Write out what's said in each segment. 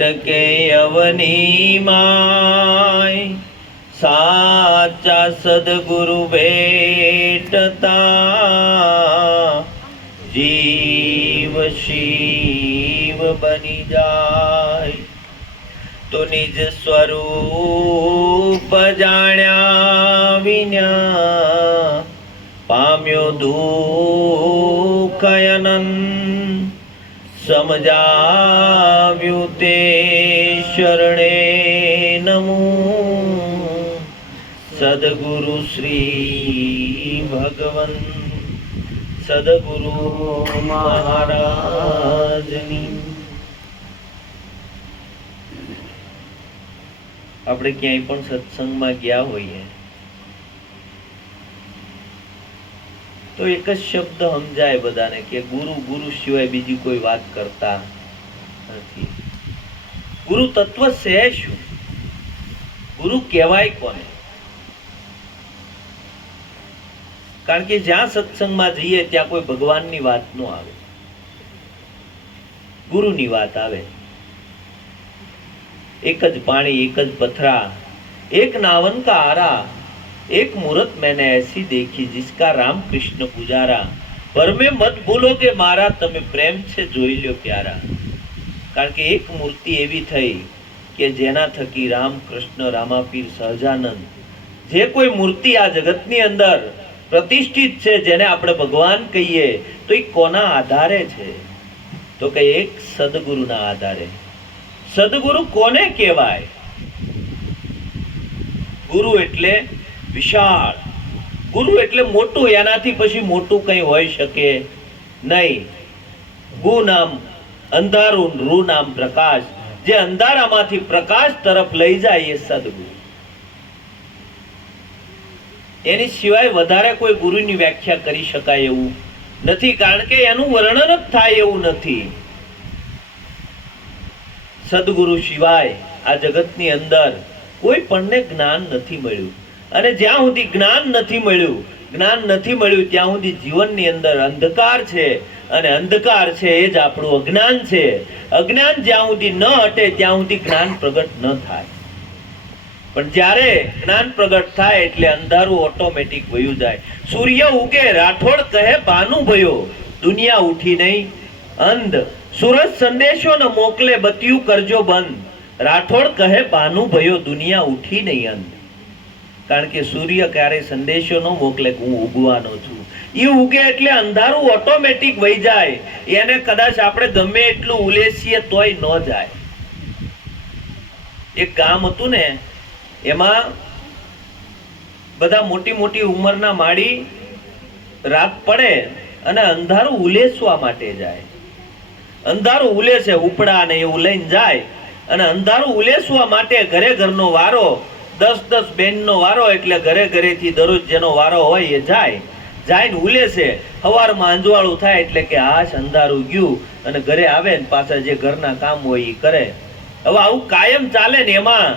અટકે અવની માય સાચા સદગુરુ ભેટતા જીવ શિવ બની જાય તો નિજ સ્વરૂપ જાણ્યા વિના પામ્યો દુઃખ અનંત સમજાવ્યું તે શરણે નમો સદગુરુ શ્રી ભગવન સદગુરુ મહારાજની. આપણે ક્યાંય પણ સત્સંગમાં ગયા હોઈએ તો એક જ શબ્દ સમજાય બધાને કે ગુરુ ગુરુ સિવાય બીજી કોઈ વાત કરતા નથી. ગુરુ તત્વ છે શું? ગુરુ કહેવાય કોને? કારણ કે જ્યાં સત્સંગમાં જઈએ ત્યાં કોઈ ભગવાનની વાત ન આવે, ગુરુની વાત આવે. एक ज पानी एक ज पथरा एक नावन का आरा एक मूर्त मैंने ऐसी देखी जिसका राम कृष्ण पुजारा पर में मत भूलो के मारा तमे प्रेम से जोई लो प्यारा. कारण के एक मूर्ति एवी थई के जेना थकी राम कृष्ण रामापीर सहजानंद जे कोई मूर्ति आ जगतनी अंदर प्रतिष्ठित छे जेने આપણે ભગવાન કહીએ તો એ કોના આધારે છે? તો કે એક સદગુરુના આધારે. સદગુરુ કોને કહેવાય? ગુરુ એટલે વિશાળ, ગુરુ એટલે મોટું, એનાથી પછી મોટું કઈ હોઈ શકે નહીં. ગુ નામ અંધારું, રૂ નામ પ્રકાશ, જે અંધારામાંથી પ્રકાશ તરફ લઈ જાય એ સદગુરુ. એની સિવાય વધારે કોઈ ગુરુની વ્યાખ્યા કરી શકાય એવું નથી, કારણ કે એનું વર્ણન જ થાય એવું નથી. સદગુરુ સિવાય આ જગતની અંદર કોઈ પણને જ્ઞાન નથી મળ્યું. અને જ્યાં સુધી જ્ઞાન નથી મળ્યું ત્યાં સુધી જીવનની અંદર અંધકાર છે, અને અંધકાર છે એ જ આપણું અજ્ઞાન છે. અજ્ઞાન જ્યાં સુધી ન હટે ત્યાં સુધી જ્ઞાન પ્રગટ ન થાય. પણ જ્યારે જ્ઞાન પ્રગટ થાય એટલે અંધારું ઓટોમેટિક વયું જાય. સૂર્ય ઉગે રાઠોડ કહે બાનું ભયો, દુનિયા ઉઠી નહીં અંધ. सूरज संदेशो न मोकले बतियू करजो बंद, राठौड़ कहे बानु भयो दुनिया उठी नहीं अंध. कारण કે સૂર્ય ક્યારે સંદેશો ન મોકલે હું ઉગવાનો છું. એ ઉગે એટલે અંધારું ઓટોમેટિક વહી જાય. એને કદાચ આપણે ગમે એટલું ઉલેસીએ તોય ન જાય. એક ગામ હતું ને, એમાં બધા મોટી મોટી ઉંમરના માળી રાત પડે અને અંધારું ઉલેસવા માટે જાય. અંધારું ઉલેસે ઉપડા ને એવું લઈને જાય, અને અંધારું ઉલેસવા માટે ઘરે ઘરનો વારો, 10 બેનનો વારો, એટલે ઘરે ઘરેથી દરરોજ જેનો વારો હોય એ જાય ઉલેસે. સવારમાં અંજવાળું થાય એટલે કે હાશ અંધારું ગયું, અને ઘરે આવે ને પાછા જે ઘરના કામ હોય એ કરે. હવે આવું કાયમ ચાલે ને એમાં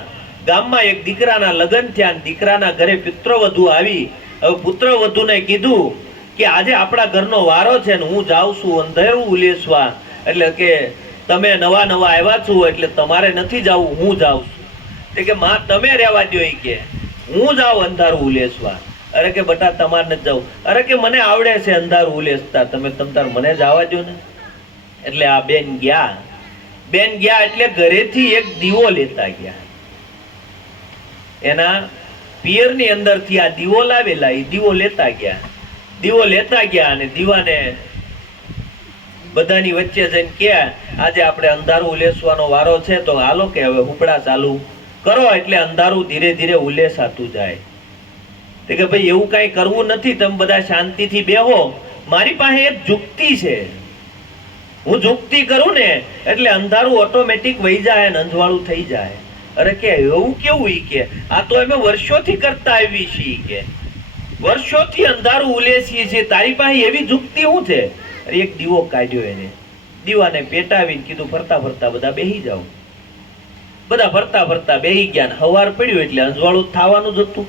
ગામમાં એક દીકરાના લગ્ન થયા, દીકરાના ઘરે પુત્રવધુ આવી. હવે પુત્રવધુને કીધું કે આજે આપણા ઘરનો વારો છે ને હું જાઉં છું અંધારું ઉલેસવા, એટલે કે તમે નવા આવ્યા છો એટલે તમારે નથી જવું, હું જાઉં છું. કે માં તમે રહેવા દો, કે હું જાઉં અંધારું ઉલેસવા. અરે કે બટા તમારે નથી જવું. અરે કે મને આવડે છે અંધારું ઉલેસતા, તમે તમતાર મને જવા દો ને. એટલે આ બેન ગયા એટલે ઘરેથી એક દીવો લેતા ગયા. એના પિયરની અંદરથી આ દીવો લાવેલા, એ દીવો લેતા ગયા અને દીવાને બધાની વચ્ચે જઈને કે આજે આપણે અંધારું ઉલેસવાનો વારો છે, તો હાલો કે હવે હુપડા ચાલુ કરો. એટલે અંધારું ધીરે ધીરે ઉલેસાતું જાય. કે ભાઈ એવું કઈ કરવું નથી, તમે બધા શાંતિથી બેહો, મારી પાસે એક જુક્તિ છે, હું જુક્તિ કરું ને એટલે અંધારું ઓટોમેટિક વહી જાય અને અંજવાળું થઈ જાય. અરે કે એવું કેવું? કે આ તો અમે વર્ષોથી કરતા આવી છીએ, કે વર્ષોથી અંધારું ઉલેસીએ છીએ, તારી પાસે એવી જુક્તિ શું છે? એક દીવો કાઢ્યો, એને દીવાને પેટાવીને કીધું ફરતા ફરતા બધા બેહી જાઓ. બધા ફરતા ફરતા બેહી ગયા. હવાર પડ્યું એટલે અંજવાળું થવાનું જ હતું.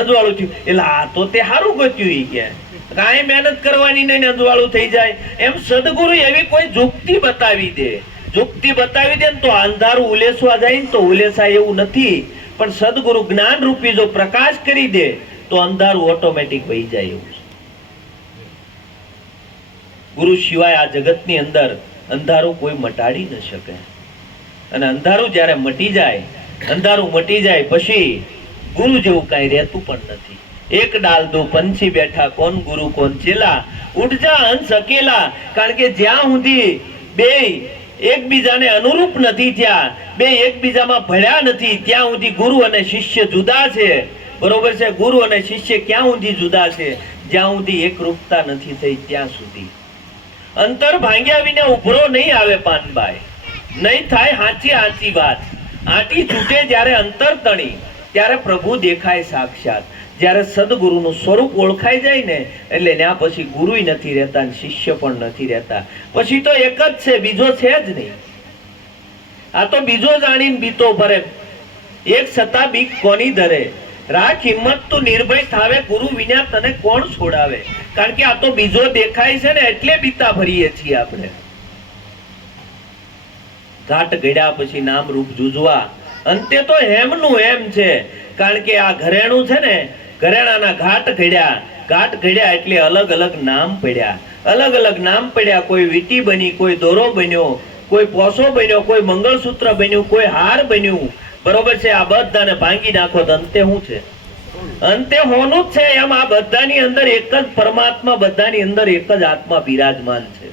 અંજવાળું થયું એટલે આ તો તે સારું ગોત્યું, કે કાંઈ મહેનત કરવાની નહીં, અંજવાળું થઈ જાય. એમ સદગુરુ એવી કોઈ જુક્તિ બતાવી દે યુક્તિ બતાવી દે ને તો અંધારું ઉલેસવા જાય ને તો ઉલેસાય એવું નથી, પણ સદગુરુ જ્ઞાન રૂપી જો પ્રકાશ કરી દે તો અંધારું ઓટોમેટિક વહી જાય એવું છે. ગુરુ સિવાય આ જગતની અંદર અંધારું કોઈ મટાડી ન શકે. અને અંધારું જ્યારે મટી જાય પછી ગુરુ જેવું કઈ રહેતું પણ નથી. એક ડાલ દો પંછી બેઠા, કોણ ગુરુ કોણ ચેલા, ઉઠ જા હંસ અકેલા. કારણ કે જ્યાં સુધી બે એકબીજાને અનુરૂપ નથી થયા, બે એકબીજામાં ભળ્યા નથી, ત્યાં સુધી ગુરુ અને શિષ્ય જુદા છે. બરોબર છે? ગુરુ અને શિષ્ય ક્યાં સુધી જુદા છે? જ્યાં સુધી એકરૂપતા નથી થઈ ત્યાં સુધી. અંતર ભાંગ્યા વિના ઉભરો નહીં આવે પાનભાઈ, નહીં થાય હાચી વાત. આટી છૂટે જ્યારે અંતર તણી, ત્યારે પ્રભુ દેખાય સાક્ષાત. જ્યારે સદગુરુનું સ્વરૂપ ઓળખાઈ જાય ને એટલે ત્યાં પછી ગુરુય નથી રહેતા અને શિષ્ય પણ નથી રહેતા. પછી તો એક જ છે, બીજો છે જ નહીં. આ તો બીજો જાણીને બીતો ભરે, એક છતાં બીક કોની ધરે. રાખ હિંમત તું નિર્ભય થાવે, ગુરુ વિના તને કોણ છોડાવે. કારણ કે આ તો બીજો દેખાય છે ને એટલે બીતા ભરીએ છીએ આપણે. ઘાટ ઘડ્યા પછી નામ રૂપ જુજવા, અંતે તો હેમનું હેમ છે. કારણ કે આ ઘરેણું છે ને, ઘરેણાના ઘાટ ઘડ્યા એટલે અલગ અલગ નામ પડ્યા. કોઈ વીટી બની, કોઈ દોરો બન્યો, કોઈ પોસો બન્યો, કોઈ મંગળસૂત્ર બન્યું, કોઈ હાર બન્યું. બરોબર છે? આ બધાને ભાંગી નાખો તો અંતે શું છે? અંતે હોનું જ છે. એમ આ બધાની અંદર એક જ પરમાત્મા, બધાની અંદર એક જ આત્મા બિરાજમાન છે.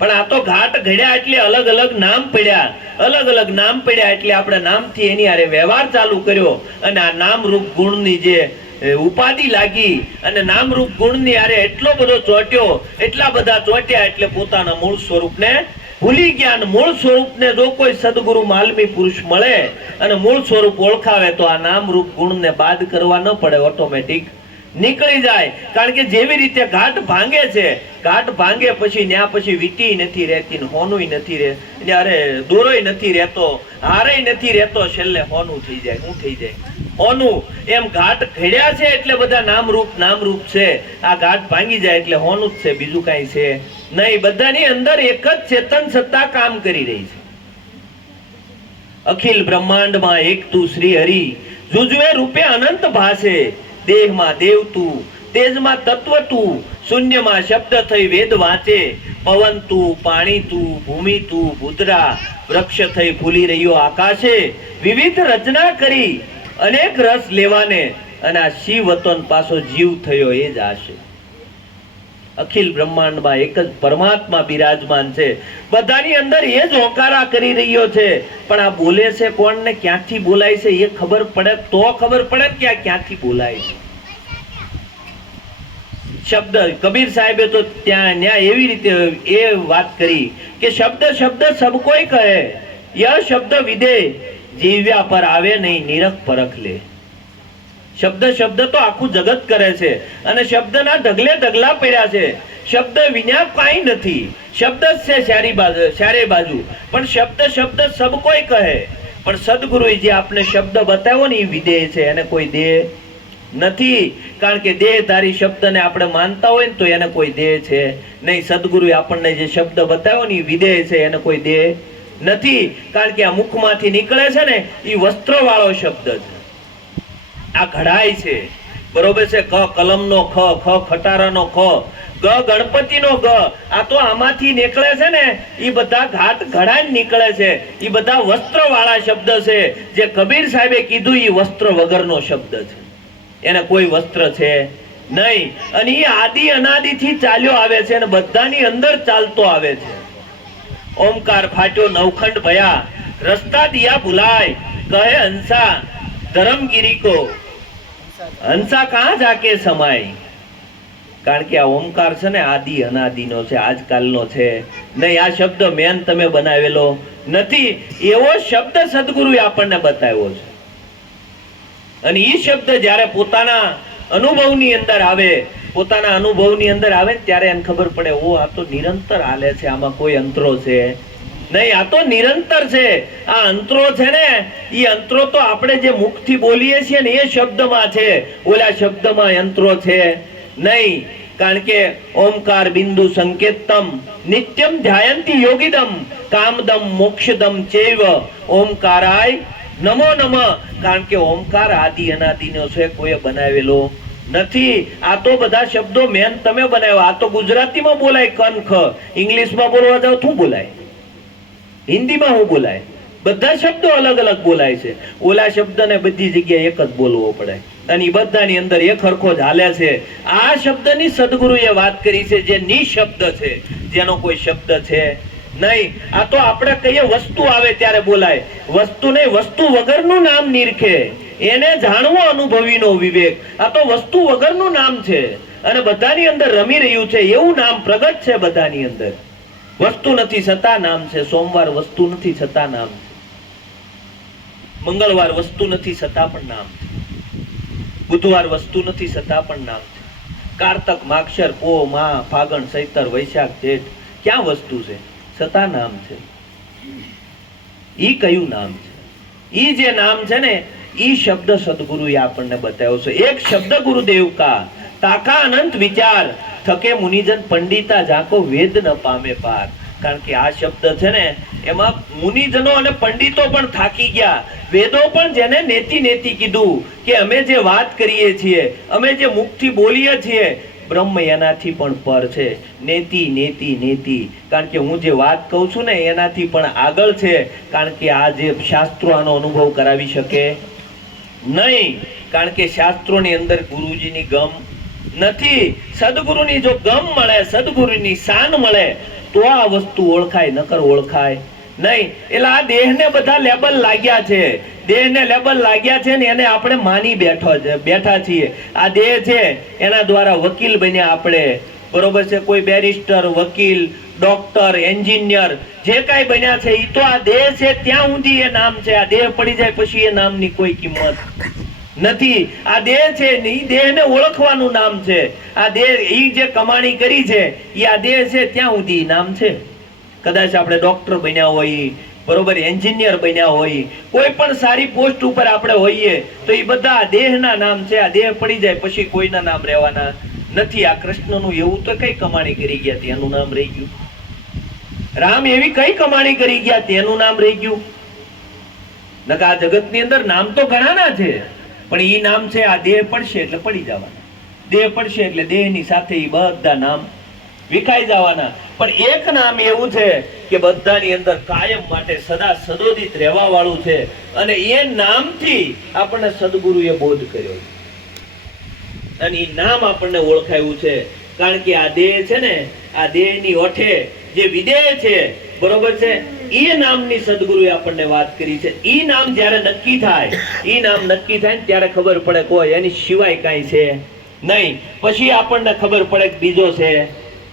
પણ આ તો ઘાટ ઘડ્યા એટલે અલગ અલગ નામ પડ્યા એટલે આપણે નામથી એની હારે વ્યવહાર ચાલુ કર્યો. અને આ નામ રૂપ ગુણની જે ઉપાધિ લાગી અને નામ રૂપ ગુણની હારે એટલો બધો ચોટ્યો, એટલા બધા ચોટ્યા એટલે પોતાના મૂળ સ્વરૂપને ભૂલી ગયા. મૂળ સ્વરૂપને જો કોઈ સદગુરુ માલમી પુરુષ મળે અને મૂળ સ્વરૂપ ઓળખાવે તો આ નામ રૂપ ગુણને બાદ કરવા ન પડે, ઓટોમેટિક નીકળી જાય. કારણ કે જેવી રીતે ઘાટ ભાંગે છે, ઘાટ ભાંગે પછી ત્યાં પછી વીટી નથી રહેતી, હોનુંય નથી રહે, અરે દોરોય નથી રહેતો, હારેય નથી રહેતો, છેલ્લે હોનું થઈ જાય. શું થઈ જાય? હોનું. એમ ઘાટ ઘડ્યા છે એટલે બધા નામ રૂપ છે. આ ઘાટ ભાંગી જાય એટલે હોનું જ છે, બીજું કઈ છે નહીં. બધાની અંદર એક જ ચેતન સત્તા કામ કરી રહી છે. અખિલ બ્રહ્માંડમાં એક તું શ્રી હરિ, જુજવે રૂપે અનંત ભાસે. દેહમાં દેવ તું, તેજમાં તત્વ તું, શૂન્યમાં શબ્દ થઈ વેદ વાંચે. પવન તું, પાણી તું, ભૂમિ તું, ભૂદરા, વૃક્ષ થઈ ફૂલી રહ્યો આકાશે. વિવિધ રચના કરી અનેક રસ લેવાને, અને આ શિવ વતન પાછો જીવ થયો એ જ આશે. અખિલ બ્રહ્માંડમાં એક જ પરમાત્મા બિરાજમાન છે. બધાની અંદર એ જ હોકારા કરી રહ્યો છે. પણ આ બોલે છે કોણ ને ક્યાંથી બોલાય છે એ ખબર પડે તો ખબર પડે કે આ ક્યાંથી બોલાય છે. શબ્દ કબીર સાહેબે તો ત્યાં એવી રીતે એ વાત કરી કે શબ્દ સબ કોઈ કહે, યહ શબ્દ વિદે, જીવ્યા પર આવે નહીં નિરખ પરખ લે. શબ્દ તો આખું જગત કરે છે અને શબ્દના ઢગલે ઢગલા પડ્યા છે. શબ્દ વિના કાંઈ નથી, શબ્દ જ છે ચારે બાજુ. પણ શબ્દ સબ કોઈ કહે, પણ સદગુરુએ જે આપણે શબ્દ બતાવ્યો ને એ વિધેય છે, એને કોઈ દેહ નથી. કારણ કે દેહધારી શબ્દને આપણે માનતા હોય ને તો એને કોઈ દેહ છે નહીં. સદગુરુએ આપણને જે શબ્દ બતાવ્યો ને એ વિધેય છે, એને કોઈ દેહ નથી. કારણ કે આ મુખમાંથી નીકળે છે ને એ વસ્ત્ર વાળો શબ્દ છે, આ ઘડાય છે. બરોબર છે? ક કલમનો ખ, ખ ખટારાનો ખ, ગ ગણપતિનો ગ. આ તો આમાંથી નીકળે છે ને એ બધા ઘાટ ઘડાઈને નીકળે છે. એ બધા વસ્ત્ર વાળા શબ્દ છે. જે કબીર સાહેબે કીધું એ વસ્ત્ર વગરનો શબ્દ છે, એને કોઈ વસ્ત્ર છે નહીં. અને એ આદિ અનાદિ થી ચાલ્યો આવે છે અને બધાની અંદર ચાલતો આવે છે. ઓમકાર ફાટ્યો નવખંડ ભયા, રસ્તા દિયા ભુલાય, કહે હંસા ધરમગીરી કો, હંસા કહાં જાકે સમાય. કારણ કે આ ઓમકાર છે ને આદિ અનાદિનો છે, આજકાલનો છે નહીં. આ શબ્દ મેન તમે બનાવેલો નથી. એવો શબ્દ સદગુરુએ આપણને બતાવ્યો છે. અને એ શબ્દ જ્યારે પોતાના અનુભવની અંદર આવે ત્યારે એને ખબર પડે, ઓ આ તો નિરંતર હાલે છે, આમાં કોઈ અંતરો છે નહીં. આ તો નિરંતર છે. આ અંતરો છે ને એ અંતરો તો આપણે જે મુખથી બોલીએ છીએ ને એ શબ્દમાં છે, ઓલા શબ્દમાં અંતરો છે નહીં. કારણ કે ઓમકાર બિંદુ સંકેતમ નિત્યમ ધ્યાયંતી યોગિદમ કામદમ મોક્ષદમ ચૈવ ઓમકારાય નમો નમઃ. કારણ કે ઓમકાર આદિ અનાદિનો છે, કોઈ બનાવેલો નથી. આ તો બધા શબ્દો મેન તમે બનાવ્યા. આ તો ગુજરાતીમાં બોલાય કનખ, ઇંગ્લિશમાં બોલવા જાવ શું બોલાય, હિન્દીમાં શું બોલાય, બધા શબ્દો અલગ અલગ બોલાય છે. ઓલા શબ્દને બધી જગ્યાએ એક જ બોલવો પડે અને એ બધાની અંદર એક હરખો જ હાલે છે. આ શબ્દની સદગુરુએ વાત કરી છે, જે નિશબ્દ છે, જેનો કોઈ શબ્દ છે નહીં. આ તો આપણે કહીએ વસ્તુ આવે ત્યારે બોલાય, વસ્તુ નહીં, વસ્તુ વગરનું નામ નિરખે એને જાણવો અનુભવીનો વિવેક. આ તો વસ્તુ વગરનું નામ છે અને બધાની અંદર રમી રહ્યું છે એવું નામ પ્રગટ છે. બધાની અંદર વસ્તુ નથી છતાં નામ છે. સોમવાર વસ્તુ નથી છતાં નામ છે. મંગળવાર વસ્તુ નથી છતાં પણ નામ છે. બુધવાર વસ્તુ નથી છતાં પણ નામ છે. કારતક માક્ષર પો મા ફાગણ ચૈતર વૈશાખ જેઠ ક્યાં વસ્તુ છે, છતાં નામ છે. ઈ કયું નામ છે? ઈ જે નામ છે ને ઈ શબ્દ સદગુરુએ આપણને બતાવ્યો છે. એક શબ્દ ગુરુદેવ કા તાકા અનંત વિચાર થકે મુનિજન પંડિતા જાકો વેદ ન પામે પાર. કારણ કે આ શબ્દ છે ને એમાં મુનિજનો અને પંડિતો પણ થાકી ગયા. વેદો પણ જેને નેતિ નેતિ કીધું કે અમે જે વાત કરીએ છીએ, અમે જે મુખથી બોલીએ છીએ, બ્રહ્મ એનાથી પણ પર છે. નેતિ નેતિ નેતિ, કારણ કે હું જે વાત કહું છું ને એનાથી પણ આગળ છે. કારણ કે આ જે શાસ્ત્રો આનો અનુભવ કરાવી શકે નહીં. કારણ કે શાસ્ત્રોની અંદર ગુરુજીની ગમ નથી. સદગુરુની જો ગમ મળે, સદગુરુની શાન મળે તો આ વસ્તુ ઓળખાય, નકર ઓળખાય નહીં. એટલે આ દેહને બધા લેબલ લાગ્યા છે, દેહને લેબલ લાગ્યા છે ને એને આપણે માની બેઠા છીએ. આ દેહ છે એના દ્વારા વકીલ બન્યા આપણે, બરોબર છે. કોઈ બેરિસ્ટર, વકીલ, ડોક્ટર, એન્જિનિયર જે કાંઈ બન્યા છે એ તો આ દેહ છે ત્યાં સુધી એ નામ છે. આ દેહ પડી જાય પછી એ નામની કોઈ કિંમત નથી. આ દેહ છે ને એ દેહને ઓળખવાનું નામ છે. આ દેહ એ જે કમાણી કરી છે એ આ દેહ છે ત્યાં સુધી નામ છે. કદાચ આપણે ડોક્ટર બન્યા હોય, બરોબર, એન્જિનિયર બન્યા હોય, કોઈ પણ સારી પોસ્ટ ઉપર આપણે હોઈએ તો એ બધા દેહના નામ છે. આ દેહ પડી જાય પછી કોઈના નામ રહેવાના નથી. આ કૃષ્ણનું એવું તો કઈ કમાણી કરી ગયા તેનું નામ રહી ગયું. રામ એવી કઈ કમાણી કરી ગયા તેનું નામ રહી ગયું. નકા આ જગતની અંદર નામ તો ઘણાના છે પણ ઈ નામ છે આ દેહ પડશે એટલે પડી જવાના. દેહ પડશે એટલે દેહની સાથે ઈ બધા નામ વિખાઈ જવાના. પણ એક નામ એવું છે કે બધાની અંદર કાયમ માટે સદા સદોદિત રહેવા વાળું છે અને એ નામથી આપણને સદગુરુએ બોધ કર્યો અને એ નામ આપણને ઓળખાયું છે. કારણ કે આ દેહ છે ને, આ દેહની ઓઠે જે વિદેહ છે, બરોબર છે, એ નામની સદગુરુએ આપણને વાત કરી છે. ઈ નામ જ્યારે નક્કી થાય, ઈ નામ નક્કી થાય ને ત્યારે ખબર પડે કોઈ એની સિવાય કાંઈ છે નહીં. પછી આપણને ખબર પડે કે બીજો છે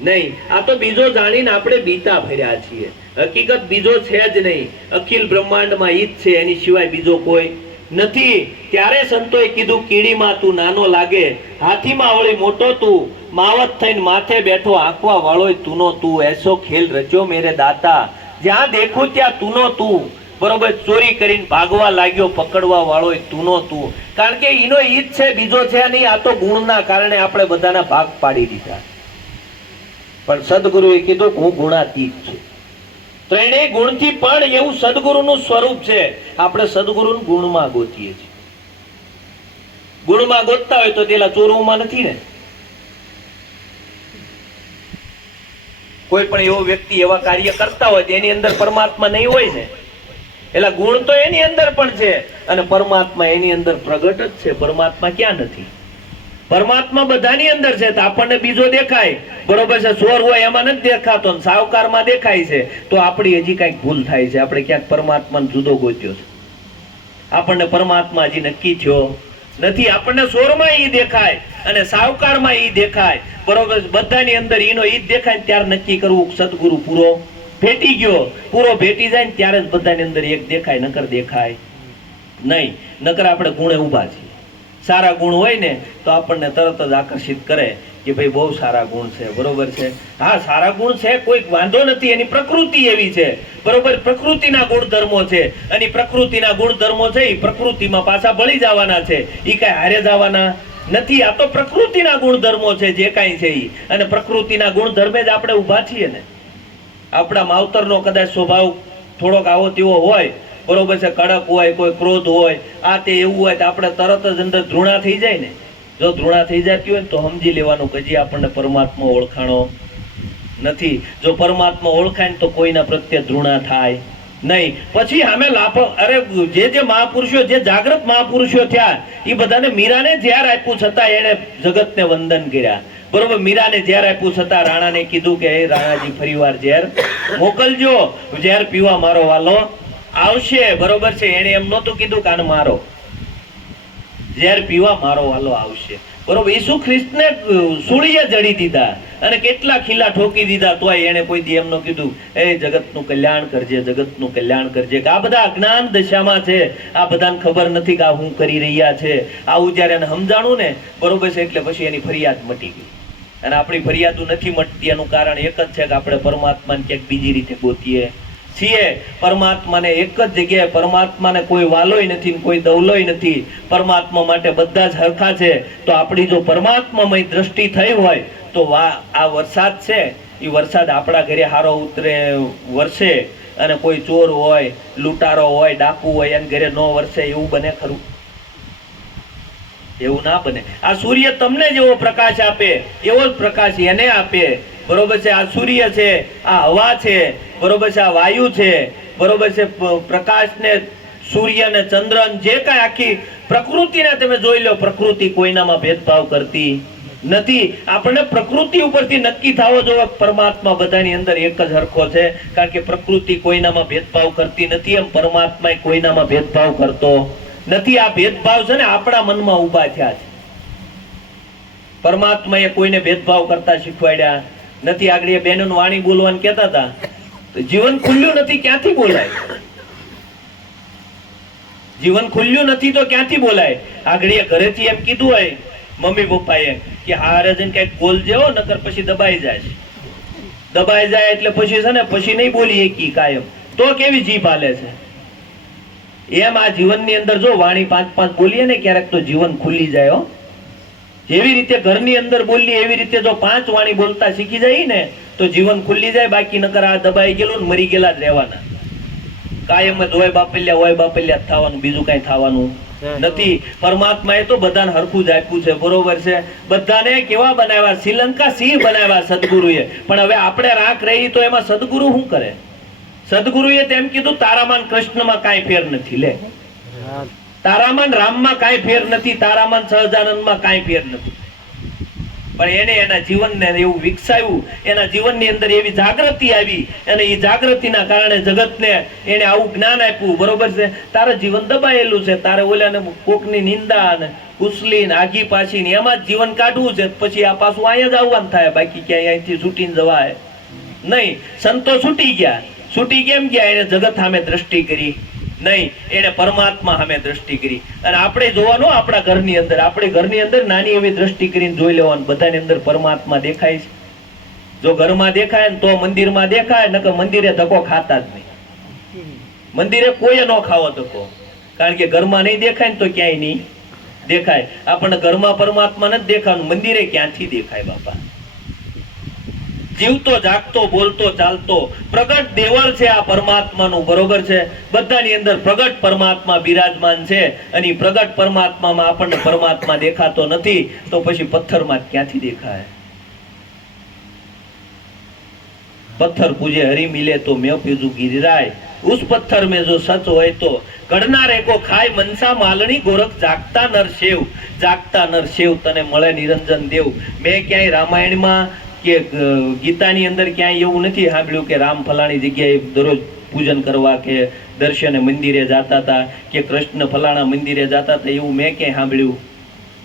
નહીં. આ તો બીજો જાણીને આપણે બીતા ફર્યા છીએ. હકીકત બીજો છે જ નહીં. અખિલ બ્રહ્માંડમાં ઈ જ છે, એની સિવાય બીજો કોઈ નથી. ત્યારે સંતોએ કીધું કીડીમાં તું નાનો લાગે, હાથીમાં વળી મોટો તું, માવત થઈને માથે બેઠો આંકવા વાળો તુનો તું, એસો ખેલ રચ્યો મેરે દાતા, જ્યાં દેખું ત્યાં તુનો તું, બરોબર, ચોરી કરીને ભાગવા લાગ્યો પકડવા વાળો તુનો તું. કારણ કે ઈનો ઈ જ છે, બીજો છે નહીં. આ તો ગુણના કારણે આપણે બધાના ભાગ પાડી દીધા. પણ સદગુરુએ કીધું હું ગુણાતીત છું. ત્રણેય ગુણથી પણ એવું સદગુરુનું સ્વરૂપ છે. આપણે સદગુરુનું ગુણમાં ગોતીએ છીએ. ગુણમાં ગોતતા હોય તો તેલા ચોરવામાં નથી ને. કોઈ પણ એવો વ્યક્તિ એવા કાર્ય કરતા હોય તેની અંદર પરમાત્મા નહીં હોય ને, એટલે ગુણ તો એની અંદર પણ છે અને પરમાત્મા એની અંદર પ્રગટ જ છે. પરમાત્મા ક્યાં નથી? પરમાત્મા બધાની અંદર છે. તો આપણને બીજો દેખાય, બરોબર છે, ચોર હોય એમાં નથી દેખાતો, સાવકારમાં દેખાય છે, તો આપણી હજી કઈક ભૂલ થાય છે. આપણે ક્યાંક પરમાત્માને જુદો ગોત્યો છે. આપણને પરમાત્મા હજી નક્કી થયો નથી. આપણને ચોરમાં ઈ દેખાય અને સાવકારમાં ઈ દેખાય, બરોબર. બધાની અંદર ઈનો ઈ જ દેખાય ત્યારે નક્કી કરવું સદગુરુ પૂરો ભેટી ગયો. પૂરો ભેટી જાય ને ત્યારે જ બધાની અંદર એક દેખાય, નકર દેખાય નહીં. નકર આપણે ગુણે ઊભા છીએ. સારા ગુણ હોય ને તો આપણને તરત જ આકર્ષિત કરે કે ભાઈ બહુ સારા ગુણ છે, બરોબર છે. હા, સારા ગુણ છે, કોઈ વાંધો નથી. એની પ્રકૃતિ એવી છે, બરોબર. પ્રકૃતિના ગુણધર્મો છે અને પ્રકૃતિના ગુણધર્મો છે એ પ્રકૃતિમાં પાછા ભળી જવાના છે. એ કઈ હારે જવાના નથી. આ તો પ્રકૃતિના ગુણધર્મો છે જે કાંઈ છે ઈ. અને પ્રકૃતિના ગુણધર્મે જ આપણે ઊભા છીએ ને. આપણા માવતરનો કદાચ સ્વભાવ થોડોક આવો તેવો હોય, બરોબર છે, કડક હોય, કોઈ ક્રોધ હોય, આ તે એવું હોય તો આપણે તરત જ અંદર ધૃણા થઈ જાય ને. જો ધૃણા થઈ જતી હોય ને તો સમજી લેવાનું કે હજી આપણને પરમાત્મા ઓળખાણો નથી. જો પરમાત્મા ઓળખાય ને તો કોઈના પ્રત્યે ધૃણા થાય નહીં. પછી અમે લાભ, અરે જે મહાપુરુષો, જે જાગૃત મહાપુરુષો થયા એ બધાને મીરાને ઝેર આપ્યું છતાં એને જગતને વંદન કર્યા. બરોબર, મીરાને ઝેર આપ્યું છતાં રાણાને કીધું કે હે રાણાજી ફરીવાર ઝેર મોકલજો, ઝેર પીવા મારો વાલો આવશે. બરોબર છે, એને એમ નહોતું કીધું કે આને મારો, ઝેર પીવા મારો વાલો આવશે. બરોબર, ઈસુ ખ્રિસ્તને સૂળીએ જડી દીધા અને કેટલા ખીલા ઠોકી દીધા, તોય એને કોઈ દી એમ ન કીધું એ જગતનું કલ્યાણ કરજે, જગતનું કલ્યાણ કરજે. કે આ બધા અજ્ઞાન દશામાં છે, આ બધાને ખબર નથી કે આ હું કરી રહ્યા છે. આવું જયારે એને સમજાણું ને, બરોબર છે, એટલે પછી એની ફરિયાદ મટી ગઈ. અને આપણી ફરિયાદો નથી મટતી એનું કારણ એક જ છે કે આપણે પરમાત્માને ક્યાંક બીજી રીતે ગોતીએ છીએ. પરમાત્માને એક જ જગ્યાએ, પરમાત્માને કોઈ વાલોય નથી, કોઈ દવલોય નથી. પરમાત્મા માટે બધા જ હરખા છે. તો આપણી જો પરમાત્મામય દ્રષ્ટિ થઈ હોય તો આ વરસાદ છે એ વરસાદ આપણા ઘરે હારો ઉતરે, વરસે, અને કોઈ ચોર હોય, લૂંટારો હોય, ડાકુ હોય એને ઘરે ન વરસે એવું બને ખરું? એવું ના બને. આ સૂર્ય તમને જેવો પ્રકાશ આપે એવો જ પ્રકાશ એને આપે. બરોબર છે, આ સૂર્ય છે, આ હવા છે, બરોબર છે, આ વાયુ છે, બરોબર છે, પ્રકાશને, સૂર્ય ને ચંદ્ર જે કાંઈ આખી પ્રકૃતિને તમે જોઈ લો, પ્રકૃતિ કોઈનામાં ભેદભાવ કરતી નથી. આપણને પ્રકૃતિ ઉપરથી નક્કી થવો જોઈએ પરમાત્મા બધાની અંદર એક જ હરખો છે, કારણ કે પ્રકૃતિ કોઈનામાં ભેદભાવ કરતી નથી, એમ પરમાત્મા કોઈનામાં ભેદભાવ કરતો નથી. આ ભેદભાવ છે ને આપણા મનમાં ઉભા થયા છે. પરમાત્માએ કોઈને ભેદભાવ કરતા શીખવાડ્યા નથી. આગળ એ બેનનું વાણી બોલવાનું કહેતા હતા, જીવન ખુલ્લું નથી, ક્યાંથી બોલાય? જીવન ખુલ્લું નથી તો ક્યાંથી બોલાય? આગળ એ ઘરેથી એમ કીધું હોય મમ્મી પપ્પાએ કે હારે જઈને કઈક બોલજે હો, નકર પછી દબાઈ જાય. દબાઈ જાય એટલે પછી છે ને પછી નહીં બોલી એકી કાયમ. તો કેવી જીભ હાલે છે? એમ આ જીવનની અંદર જો વાણી 5-5 બોલીએ ને ક્યારેક તો જીવન ખુલ્લી જાય હો. જેવી રીતે ઘરની અંદર બોલીએ એવી રીતે જો 5 વાણી બોલતા શીખી જાય ને તો જીવન ખુલ્લી જાય. બાકી નકર આ દબાઈ ગયેલું ને મરી ગયેલા જ રહેવાના. કાયમ જ હોય બાપલ્યા થવાનું, બીજું કઈ થવાનું નથી. પરમાત્માએ તો બધાને હરખું જ આપ્યું છે, બરોબર છે. બધાને કેવા બનાવ્યા? શ્રીલંકા સિંહ બનાવ્યા સદગુરુએ. પણ હવે આપણે રાખ રહી તો એમાં સદગુરુ શું કરે? સદગુરુએ તેમ કીધું તારામાન કૃષ્ણમાં કાંઈ ફેર નથી. લે, તારામાન રામમાં કાંઈ ફેર નથી, તારામાન સહજાનંદમાં કાંઈ ફેર નથી. પણ એને એના જીવનને એવું વિકસાવ્યું, એના જીવનની અંદર એવી જાગૃતિ આવી, અને એ જાગૃતિના કારણે જગતને એને આવું જ્ઞાન આપ્યું. બરોબર છે, તારે જીવન દબાયેલું છે, તારે ઓલાને કોકની નિંદા ને ઉસલી ને આગી પાછી ને એમાં જ જીવન કાઢવું છે. પછી આ પાછું અહીંયા જ આવવાનું થાય, બાકી ક્યાંય અહીંથી છૂટીને જવાય નહીં. સંતો છૂટી ગયા. છૂટી કેમ ગયા? એને જગત સામે દ્રષ્ટિ કરી નહીં, એને પરમાત્મા સામે દ્રષ્ટિ કરી. અને આપણે જોવાનું આપણા ઘરની અંદર, આપણે ઘરની અંદર નાની એવી દ્રષ્ટિ કરીને જોઈ લેવાનું, બધાની અંદર પરમાત્મા દેખાય છે. જો ઘરમાં દેખાય ને તો મંદિરમાં દેખાય, નકર મંદિરે ધક્કો ખાતા જ નહીં. મંદિરે કોઈ ન ખાવો ધક્કો, કારણ કે ઘરમાં નહીં દેખાય ને તો ક્યાંય નહીં દેખાય. આપણને ઘરમાં પરમાત્મા નથી દેખાવાનું, મંદિરે ક્યાંથી દેખાય બાપા? જીવતો જાગતો બોલતો ચાલતો પ્રગટ દેવળ છે આ પરમાત્માનું. બરોબર છે, બધાની અંદર પ્રગટ પરમાત્મા બિરાજમાન છે. અને પ્રગટ પરમાત્મામાં આપણને પરમાત્મા દેખાતો નથી તો પછી પથ્થરમાં ક્યાંથી દેખાય? પથ્થર પૂજે હરી મિલે તો મેં પીજુ ગિરિરાય, ઉસ પથ્થર में जो सच હોય તો ગણનારે કો ખાય મનસા માલણી ગોરખ જાગતા નર શેવ, જાગતા નર શેવ તને મળે નિરંજન દેવ. મેં ક્યાંય રામાયણમાં કે ગીતાની અંદર ક્યાંય એવું નથી સાંભળ્યું કે રામ ફલાણી જગ્યાએ દરરોજ પૂજન કરવા કે દર્શને મંદિરે જતા હતા, કે કૃષ્ણ ફલાણા મંદિરે જતા હતા, એવું મેં ક્યાંય સાંભળ્યું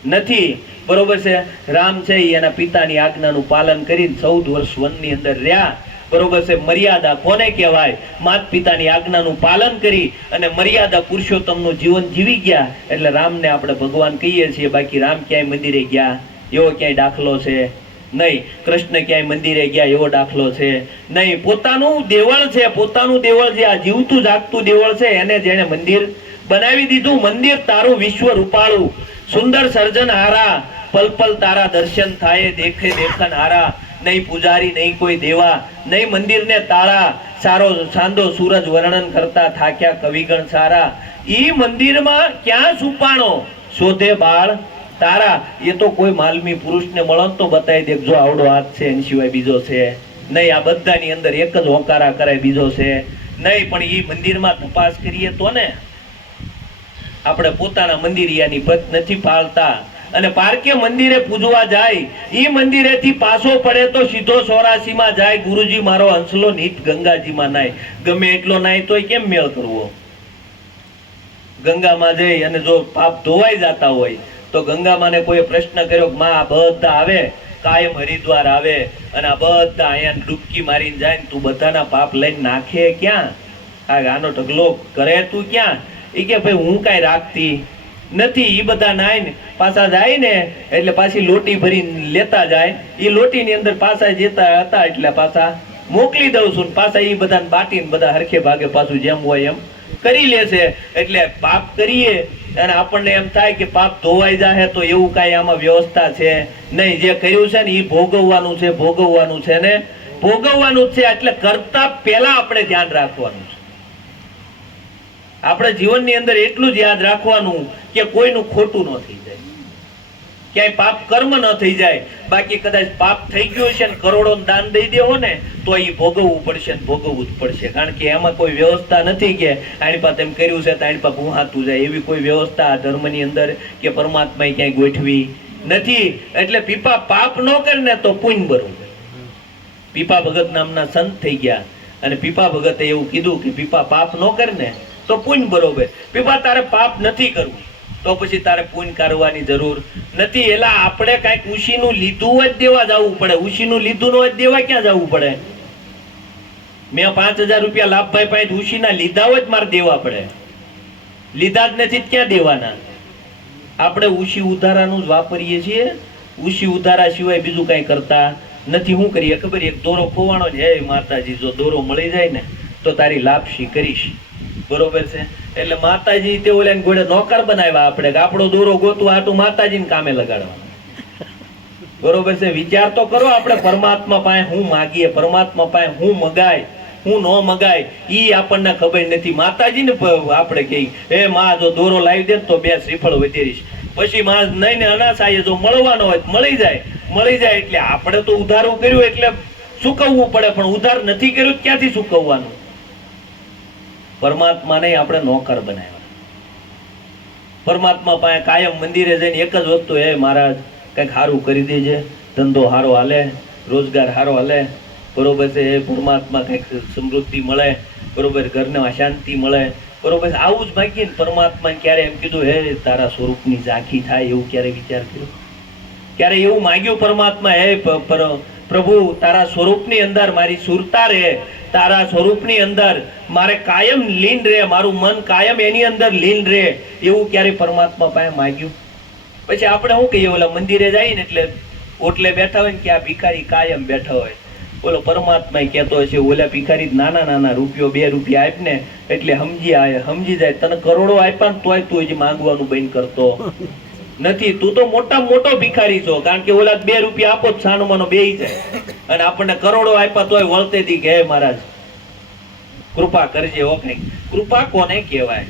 નથી. બરોબર છે, રામ છે એના પિતાની આજ્ઞાનું પાલન કરીને 14 વર્ષ વનની અંદર રહ્યા. બરોબર છે, મર્યાદા કોને કહેવાય? માત પિતાની આજ્ઞાનું પાલન કરી અને મર્યાદા પુરુષોત્તમનું જીવન જીવી ગયા એટલે રામને આપણે ભગવાન કહીએ છીએ. બાકી રામ ક્યાંય મંદિરે ગયા એવો ક્યાંય દાખલો છે નહીં. કૃષ્ણ ક્યાંય મંદિરે ગયા એવો દાખલો છે નહીં. પોતાનું દેવળ છે, પોતાનું દેવળ જે આ જીવતું જાગતું દેવળ છે એને જેને મંદિર બનાવી દીધું. મંદિર તારું વિશ્વ રૂપાળું, સુંદર સર્જન હારા, પલ પલ તારા દર્શન થાય, દેખે દેખન હારા, નહીં પૂજારી નહીં કોઈ દેવા, નહીં મંદિરને તાળા, સારો સાંદો સૂરજ વર્ણન કરતા થાક્યા કવિગણ સારા, ઈ મંદિરમાં ક્યાં છુપાણો શોધે બાળ તારા. એ તો કોઈ માલમી પુરુષને મળો તો બતાવી દેખજો આવડો હાથ છે એની સિવાય બીજો છે નહીં. આ બધાની અંદર એક જ હોંકારા કરે બીજો છે નહીં. પણ ઈ મંદિરમાં તપાસ કરીએ તો ને આપણે પોતાના મંદિરિયાની પત નથી પાળતા અને પારકે મંદિરે પૂજવા જાય, ઈ મંદિરેથી પાછો પડે તો સીધો 84 માં જાય. ગુરુજી મારો હંસલો નીત ગંગાજીમાં નાય. ગમે એટલો નાય તોય કેમ મેળ કરવો? ગંગામાં જઈ અને જો પાપ ધોવાઈ જતા હોય તો ગંગામાને કોઈ પ્રશ્ન કર્યો કે માં આ બધા આવે કાયમ હરિદ્વાર આવે અને આ બધા અહીંયા ડૂબકી મારીને જાય ને તું બધાના પાપ લઈને નાખે ક્યાં? આનો ઢગલો કરે તું ક્યાં? એ કે ભાઈ હું કાંઈ રાખતી નથી. એ બધા નાય ને પાછા જાય ને એટલે પાછી લોટી ભરીને લેતા જાય. એ લોટીની અંદર પાછા જતા હતા એટલે પાછા મોકલી દઉં છું. પાછા એ બધાને બાટીને બધા હરખે ભાગે પાછું જેમ હોય એમ કરી લેશે. એટલે પાપ કરીએ અને આપણને એમ થાય કે પાપ ધોવાઈ જાય તો એવું કાંઈ આમાં વ્યવસ્થા છે નહીં. જે કર્યું છે ને એ ભોગવવાનું છે, ભોગવવાનું છે ને ભોગવવાનું જ છે. એટલે કરતા પહેલા આપણે ધ્યાન રાખવાનું છે. આપણે જીવનની અંદર એટલું જ યાદ રાખવાનું કે કોઈનું ખોટું ન થઈ જાય, ક્યાંય પાપ કર્મ ન થઈ જાય. બાકી કદાચ પાપ થઈ ગયું છે ને કરોડો દાન દઈ દેવો ને તો એ ભોગવવું પડશે ને ભોગવવું જ પડશે. કારણ કે એમાં કોઈ વ્યવસ્થા નથી કે આની પાસે એમ કર્યું છે તો આની પાસે ગુહાતું જાય. એવી કોઈ વ્યવસ્થા ધર્મની અંદર કે પરમાત્માએ ક્યાંય ગોઠવી નથી. એટલે પીપા પાપ ન કરે ને તો પુણ્ય ભરવું. પીપા ભગત નામના સંત થઈ ગયા અને પીપા ભગતે એવું કીધું કે પીપા પાપ ન કરે ને તો પુણ્ય બરોબર. પીપા તારે પાપ નથી કરવું તો પછી તારે પુણ્ય કરવાની જરૂર નથી. એલા આપણે કઈક ઉશીનું લીધું જ દેવા જવું પડે. ઉશીનું લીધું નો જ દેવા ક્યાં જવું પડે? મેં 5000 રૂપિયા લાભભાઈ પાસે ઉશીના લીધા હોય જ મારે દેવા પડે. લીધા જ નથી ક્યાં દેવાના? આપણે ઉશી ઉધારાનું જ વાપરીએ છીએ. ઉશી ઉધારા સિવાય બીજું કઈ કરતા નથી. શું કરીએ ખબર? એક દોરો ખોવાનો છે, હે માતાજી જો દોરો મળી જાય ને તો તારી લાપસી કરીશ. બરોબર છે? એટલે માતાજી તે ઓલાને ઘોડે નોકર બનાવ્યા આપણે કે આપણો દોરો ગોતવા હાટું માતાજીને કામે લગાડવા. બરોબર છે? વિચાર તો કરો આપણે પરમાત્મા પાસે હું માગીએ, પરમાત્મા પાસે હું મગાય, હું ન મગાય ઈ આપણને ખબર નથી. માતાજીને આપણે કહીએ હે માં જો દોરો લાવી દે તો 2 શ્રીફળ વધેરીશ. પછી માં નહીં ને અનાસાએ જો મળવાનો હોય મળી જાય, મળી જાય. એટલે આપણે તો ઉધારું કર્યું એટલે ચૂકવવું પડે, પણ ઉધાર નથી કર્યું ક્યાંથી ચૂકવવાનું? પરમાત્માને આપણે નોકર બનાવ્યા. પરમાત્મા પાસે કાયમ મંદિરે જઈને એક જ વસ્તુ, હે મહારાજ કંઈક સારું કરી દેજે, ધંધો સારો હાલે, રોજગાર સારો હાલે. બરોબર છે? એ પરમાત્મા કંઈક સમૃદ્ધિ મળે, બરોબર, ઘરને શાંતિ મળે. બરોબર? આવું જ માગીએ ને. પરમાત્મા ક્યારે એમ કીધું હે તારા સ્વરૂપની ઝાંખી થાય એવું ક્યારે વિચાર કર્યો? ક્યારે એવું માગ્યું પરમાત્મા હે પ્રભુ તારા સ્વરૂપની અંદર મારી સુરતા રહે, તારા સ્વરૂપની અંદર મારે કાયમ લીન રહે, મારું મન કાયમ એની અંદર લીન રહે, એવું ક્યારે પરમાત્મા પાસે માગ્યું? પછી આપણે શું કહીએ? ઓલા મંદિરે જઈએ ને એટલે ઓટલે બેઠા હોય ને કે આ ભિખારી કાયમ બેઠા હોય. બોલો પરમાત્મા કહેતો હોય છે ઓલા ભિખારી નાના નાના રૂપિયો 2 રૂપિયા આપ ને એટલે સમજી જાય. તને કરોડો આપ્યા ને તોય તું હજી માંગવાનું બંધ કરતો નથી. તું તો મોટા મોટો ભિખારી છો. કારણ કે ઓલા 2 રૂપિયા આપો સાનો માનો બેહી જાય અને આપણને કરોડો આપ્યા તોય વળતે દી કે મહારાજ કૃપા કરજે. હો કઈ કૃપા કોને કહેવાય?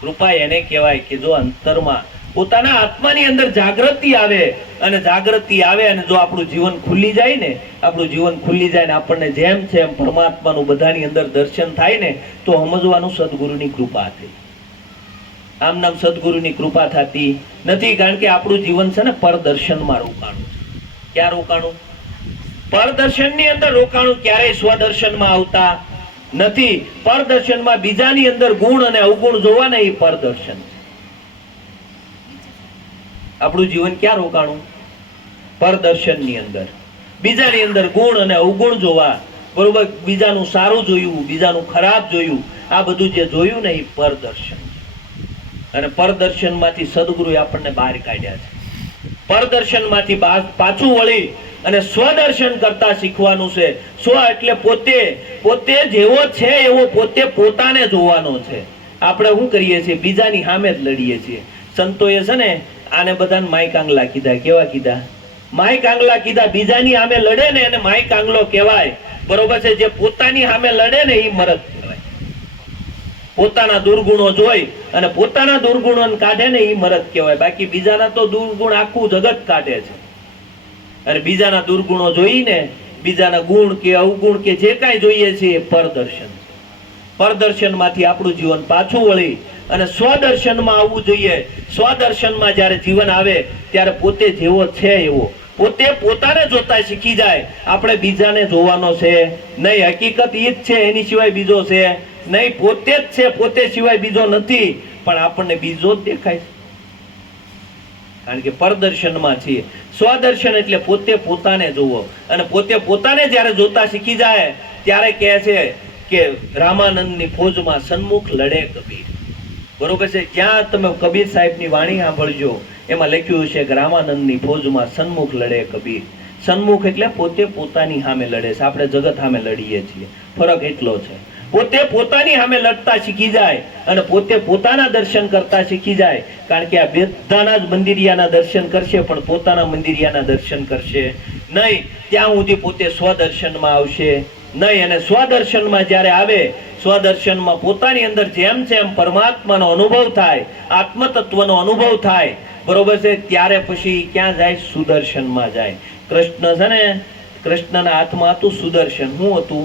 કૃપા એને કહેવાય કે જો અંતરમાં પોતાના આત્માની અંદર જાગૃતિ આવે અને જાગૃતિ આવે અને જો આપણું જીવન ખુલી જાય ને, આપણું જીવન ખુલી જાય ને આપણને જેમ છે એમ પરમાત્માનું બધાની અંદર દર્શન થાય ને તો સમજવાનું સદગુરુની કૃપા થઈ. આમ નામ સદગુરુની કૃપા થતી નથી. કારણ કે આપણું જીવન છે ને પરદર્શનમાં રોકાણું છે. ક્યાં રોકાણું? પરદર્શનની અંદર રોકાણું. ક્યારેય સ્વદર્શનમાં આવતા નથી. પરદર્શનમાં બીજાની અંદર ગુણ અને અવગુણ જોવાના એ પરદર્શન. આપણું જીવન ક્યાં રોકાણું? પરદર્શનની અંદર. બીજાની અંદર ગુણ અને અવગુણ જોવા. બરોબર? બીજાનું સારું જોયું, બીજાનું ખરાબ જોયું, આ બધું જે જોયું ને એ પરદર્શન. અને પરદર્શન માંથી સદગુરુએ આપણને બહાર કાઢ્યા છે. પરદર્શન માંથી પાછું વળી અને સ્વદર્શન કરતા શીખવાનું છે. સ્વ એટલે પોતે, પોતે જેવો છે એવો પોતે પોતાને જોવાનો છે. આપણે શું કરીએ છીએ? બીજાની સામે જ લડીએ છીએ. સંતોએ છે ને આને બધાને માય કાંગલા કીધા. કેવા કીધા? માય કાંગલા કીધા. બીજાની સામે લડે ને એને માય કાંગલો કહેવાય. બરોબર છે? જે પોતાની સામે લડે ને એ મરદ કહેવાય. પોતાના દુર્ગુણો જોઈ અને પોતાના દુર્ગુણો કાઢે ને એ મરદ કહેવાય. બાકી બીજાના તો દુર્ગુણ આખું જગત કાઢે છે. અને બીજાના દુર્ગુણો જોઈને બીજાના ગુણ કે અવગુણ કે જે કાંઈ જોઈએ છે એ પરદર્શન. પરદર્શનમાંથી આપણું જીવન પાછું વળી અને સ્વદર્શનમાં આવવું જોઈએ. સ્વદર્શનમાં જ્યારે જીવન આવે ત્યારે પોતે જેવો છે એવો પોતે પોતાને જોતા શીખી જાય. આપણે બીજાને જોવાનો છે નહીં. હકીકત ઈ જ છે, એની સિવાય બીજો છે નહીં. પોતે જ છે, પોતે સિવાય બીજો નથી. પણ આપણને બીજો જ દેખાય છે કારણ કે પરદર્શનમાં છીએ. સ્વદર્શન એટલે પોતે પોતાને જોવો અને પોતે પોતાને જ્યારે જોતા શીખી જાય ત્યારે કહે છે કે રામાનંદની ફોજમાં સન્મુખ લડે કબીર. બરોબર છે? જ્યાં તમે કબીર સાહેબની વાણી સાંભળજો એમાં લખ્યું છે કે રામાનંદની ફોજમાં સન્મુખ લડે કબીર. સન્મુખ એટલે પોતે પોતાની સામે લડે છે. આપણે જગત સામે લડીએ છીએ. ફરક એટલો છે. પોતે પોતાની સામે લડતા શીખી જાય અને પોતે પોતાના દર્શન કરતા શીખી જાય. કારણ કે આ બધાના જ મંદિરિયાના દર્શન કરશે પણ પોતાના મંદિરિયાના દર્શન કરશે નહીં. ત્યાં સુધી પોતે સ્વદર્શનમાં આવશે નહીં. અને સ્વદર્શનમાં જ્યારે આવે, સ્વદર્શનમાં પોતાની અંદર જેમ જેમ પરમાત્માનો અનુભવ થાય, આત્મતત્વનો અનુભવ થાય, બરોબર છે, ત્યારે પછી ક્યાં જાય? સુદર્શનમાં જાય. કૃષ્ણ છે ને, કૃષ્ણના હાથમાં હતું સુદર્શન. શું હતું?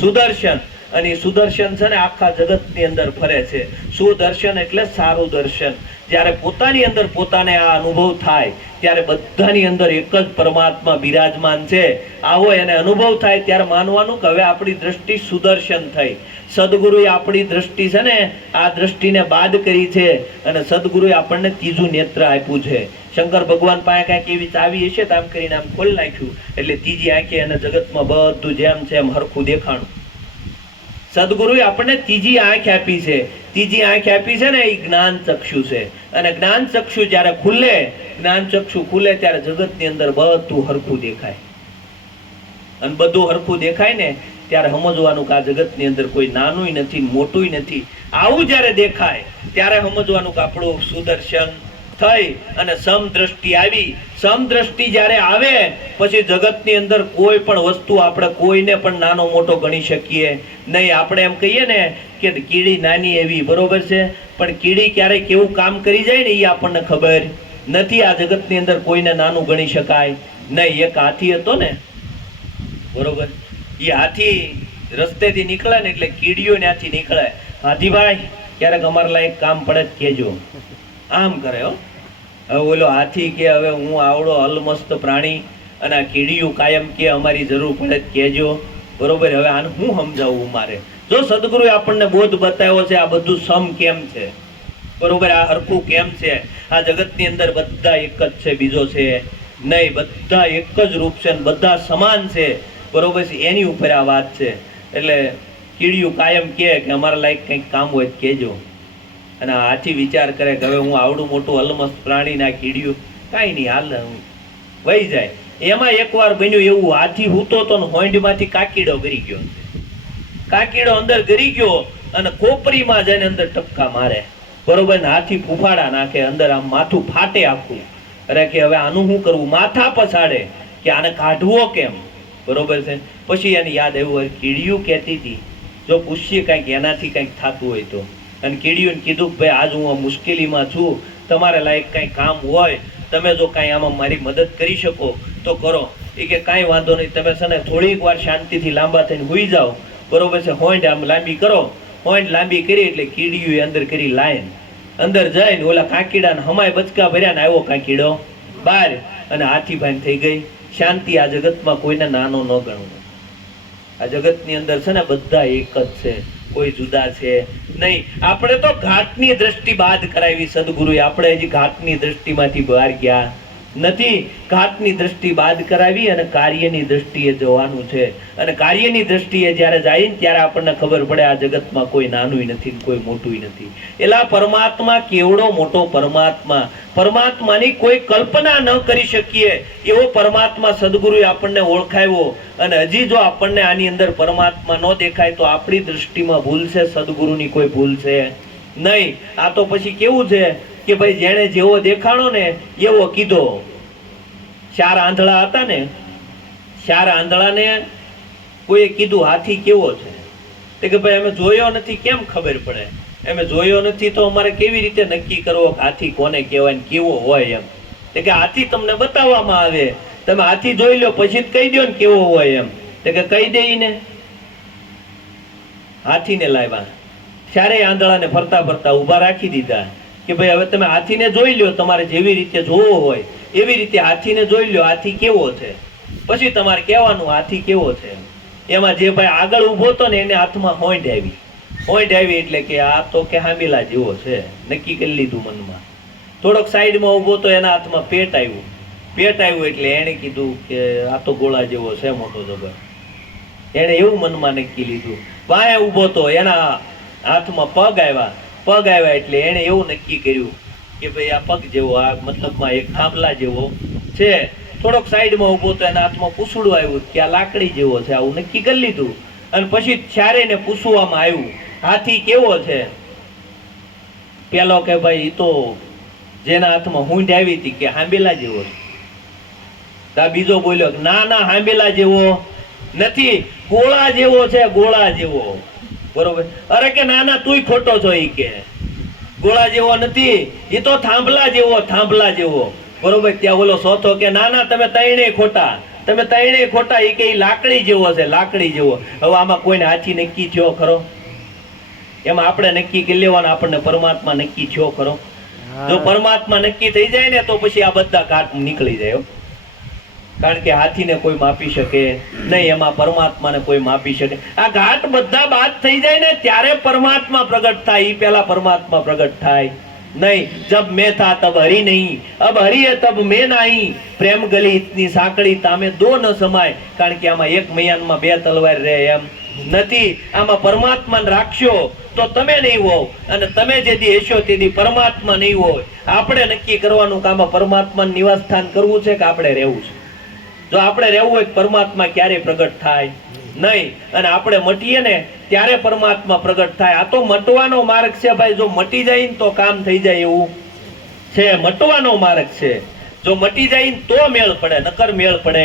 સુદર્શન. અને સુદર્શન છે ને આખા જગતની અંદર ફરે છે. સુદર્શન એટલે સારું દર્શન. જ્યારે પોતાની અંદર પોતાને આ અનુભવ થાય ત્યારે બધાની અંદર એક જ પરમાત્મા બિરાજમાન છે આવો એને અનુભવ થાય ત્યારે માનવાનું કે હવે આપણી દ્રષ્ટિ સુદર્શન થઈ. સદગુરુએ આપણી દ્રષ્ટિ છે ને આ દ્રષ્ટિને બાદ કરી છે અને સદગુરુએ આપણને ત્રીજું નેત્ર આપ્યું છે. શંકર ભગવાન પાસે કાંઈક એવી ચાવી હશે તો આમ કરીને આમ ખોલી નાખ્યું એટલે ત્રીજી આંખે અને જગતમાં બધું જેમ છે એમ હરખું દેખાણું. સદગુરુએ આપણને ત્રીજી આંખ આપી છે. ત્રીજી આંખ આપી છે ને એ જ્ઞાન ચક્ષુ છે. અને જ્ઞાન ચક્ષુ જ્યારે ખુલે, જ્ઞાન ચક્ષુ ખુલે ત્યારે જગતની અંદર બધું હરખું દેખાય. અને બધું હરખું દેખાય ને ત્યારે સમજવાનું કે આ જગતની અંદર કોઈ નાનું નથી મોટું નથી. આવું જ્યારે દેખાય ત્યારે સમજવાનું કે આપણું સુદર્શન થઈ અને સમદ્રષ્ટિ આવી. સમદ્રષ્ટિ જ્યારે આવે પછી જગતની અંદર કોઈ પણ વસ્તુ આપણે કોઈને પણ નાનો મોટો ગણી શકીએ નહીં. આપણે એમ કહીએ ને કે કીડી નાની એવી, બરોબર છે, પણ કીડી ક્યારેક કેવું કામ કરી જાય ને એ આપણને ખબર નથી. આ જગતની અંદર કોઈને નાનું ગણી શકાય નહીં. એક હાથી હતો ને, બરોબર, એ હાથી રસ્તેથી નીકળે ને એટલે કીડીઓ ત્યાંથી નીકળે. હાથીભાઈ ક્યારેક અમારા લાયક કામ પડે જ કહેજો. આમ કરે હો. હવે ઓલો હાથી કે હવે હું આવડો અલમસ્ત પ્રાણી અને આ કીડીયું કાયમ કે અમારી જરૂર પડે જ કહેજો. બરોબર. હવે આને હું સમજાવું મારે? જો સદગુરુએ આપણને બોધ બતાવ્યો છે આ બધું સમ કેમ છે, બરોબર, આ હરખું કેમ છે, આ જગતની અંદર બધા એક જ છે, બીજો છે નહીં, બધા એક જ રૂપ છે, બધા સમાન છે, બરોબર છે, એની ઉપર આ વાત છે. એટલે કીડીયું કાયમ કે અમારા લાયક કંઈક કામ હોય કહેજો. અને હાથી વિચાર કરે કે હવે હું આવડું મોટું અલમસ્ત પ્રાણી ના કીડીયું કાંઈ નહીં, હાલ વહી જાય. એમાં એકવાર બન્યું એવું, હાથી હૂતો તો હોંડમાંથી કાકીડો ગરી ગયો. કાકીડો અંદર ગરી ગયો અને કોપરીમાં જઈને અંદર ટપકા મારે, બરોબર, હાથી ફૂફાડા નાખે, અંદર આમ માથું ફાટે આખું. અરે કે હવે આનું શું કરવું? માથા પછાડે કે આને કાઢવો કેમ, બરોબર છે. પછી એને યાદ આવ્યું કીડીયું કહેતી હતી જો પૂછીએ કાંઈક એનાથી કાંઈક થતું હોય તો. અને કીડીઓને કીધું કે ભાઈ આજ હું આ મુશ્કેલીમાં છું, તમારે લાયક કાંઈ કામ હોય, તમે જો કાંઈ આમાં મારી મદદ કરી શકો તો કરો. એ કે કાંઈ વાંધો નહીં, તમે છે ને થોડીક વાર શાંતિથી લાંબા થઈને હુઈ જાઓ, બરોબર છે, હોંડ આમ લાંબી કરો. હોંડ લાંબી કરી એટલે કીડીઓ અંદર કરી લાઈન અંદર જઈને ઓલા કાકીડાને હમાય બચકા ભર્યા ને આવ્યો કાકીડો બહાર અને હાથીભાઈ થઈ ગઈ શાંતિ. આ જગતમાં કોઈને નાનો ન ગણવું. આ જગતની અંદર છે ને બધા એક જ છે, કોઈ જુદા છે નહીં. આપણે તો ઘાટની દ્રષ્ટિ બાદ કરાવી સદગુરુએ. આપણે હજી ઘાટની દ્રષ્ટિમાંથી બહાર ગયા નથી. ઘાટની દ્રષ્ટિ બાદ કરાવી અને કાર્યની દ્રષ્ટિએ જવાનું છે. અને કાર્યની દ્રષ્ટિએ જ્યારે જાય ને ત્યારે આપણને ખબર પડે આ જગતમાં કોઈ નાનું નથી કોઈ મોટું નથી. એલા પરમાત્મા કેવડો મોટો પરમાત્મા, પરમાત્માની કોઈ કલ્પના ન કરી શકીએ એવો પરમાત્મા સદગુરુએ આપણને ઓળખાવ્યો. અને હજી જો આપણને આની અંદર પરમાત્મા ન દેખાય તો આપણી દ્રષ્ટિમાં ભૂલ છે, સદગુરુની કોઈ ભૂલ છે નહીં. આ તો પછી કેવું છે, કે ભાઈ જેણે જેવો દેખાણો ને એવો કીધો. 4 આંધળા હતા ને, 4 આંધળાને કોઈએ કીધું હાથી કેવો છે? તો કે ભાઈ અમે જોયો નથી, કેમ ખબર પડે? અમે જોયો નથી તો અમારે કેવી રીતે નક્કી કરવો કે હાથી કોને કહેવાય ને કેવો હોય એમ? તો કે હાથી તમને બતાવવામાં આવે, તમે હાથી જોઈ લો પછી જ કહી દો ને કેવો હોય એમ. તો કે કહી દઈને હાથીને લાવ્યા. 4 આંધળાને ફરતા ફરતા ઊભા રાખી દીધા કે ભાઈ હવે તમે હાથીને જોઈ લો, તમારે જેવી રીતે જોવો હોય એવી રીતે હાથીને જોઈ લો, હાથી કેવો છે, પછી તમારે કહેવાનું હાથી કેવો છે. એમાં જે ભાઈ આગળ ઊભો હતો ને એને હાથમાં હોંઠ આવી. હોંઠ આવી એટલે કે આ તો કે હાંબીલા જેવો છે, નક્કી કરી લીધું મનમાં. થોડોક સાઈડમાં ઊભો તો એના હાથમાં પેટ આવ્યું. પેટ આવ્યું એટલે એણે કીધું કે આ તો ગોળા જેવો છે મોટો જબર. એણે એવું મનમાં નક્કી લીધું. વાંહે ઊભો તો એના હાથમાં પગ આવ્યા. પગ આવ્યા એટલે એણે એવું નક્કી કર્યું કે ભાઈ આ પગ જેવો, આ મતલબમાં એક થાંભલા જેવો છે. થોડોક સાઈડમાં ઊભો તો એના હાથમાં પૂછડું આવ્યું કે આ લાકડી જેવો છે, આવું નક્કી કરી લીધું. અને પછી 4 ને પૂછવામાં આવ્યું હાથી કેવો છે? પેલો કે ભાઈ ઈ તો જેના હાથમાં હૂંઢ આવી હતી કે હાંબેલા જેવો છે. બીજો બોલ્યો કે ના ના, હાંબેલા જેવો નથી, ગોળા જેવો છે, ગોળા જેવો. બરોબર? અરે કે ના ના, તુંય ખોટો છો. ઈ કે ગોળા જેવો નથી, એ તો થાંભલા જેવો, થાંભલા જેવો. બરોબર? ત્યાં બોલો ચોથો કે ના ના, તમે ત્રણેય ખોટા, તમે ત્રણેય ખોટા. એ કે લાકડી જેવો છે, લાકડી જેવો. હવે આમાં કોઈને હાથી નક્કી થયો ખરો? એમાં આપણે નક્કી કરી લેવાનું, આપણને પરમાત્મા નક્કી થયો ખરો? જો પરમાત્મા નક્કી થઈ જાય ને તો પછી આ બધા ઘાટ નીકળી જાય. કારણ કે હાથીને કોઈ માપી શકે નહીં, એમાં પરમાત્માને કોઈ માપી શકે. આ ઘાટ બધા બાદ થઈ જાય ને ત્યારે પરમાત્મા પ્રગટ થાય. ઈ પેલા પરમાત્મા પ્રગટ થાય नहीं. जब मैं था तब हरि नहीं, अब हरि है तब मैं नहीं. प्रेम गली इतनी साकड़ी तामे दो न समाय. कारण કે આમાં એક મયાનમાં બે તલવાર રહે એમ નથી. આમાં પરમાત્મા રાખશો તો તમે નહીં હોવ, અને તમે જેથી હશો તેથી પરમાત્મા નહીં હોય. આપણે નક્કી કરવાનું કે આમાં પરમાત્માનું નિવાસ સ્થાન કરવું છે કે આપણે રહેવું છે. જો આપણે રહેવું હોય પરમાત્મા ક્યારે પ્રગટ થાય નહીં, અને આપણે મટીએ ને ત્યારે પરમાત્મા પ્રગટ થાય. આ તો મટવાનો માર્ગ છે ભાઈ. જો મટી જાય ને તો કામ થઈ જાય એવું છે. મટવાનો માર્ગ છે. જો મટી જાય ને તો મેળ પડે, નકર મેળ પડે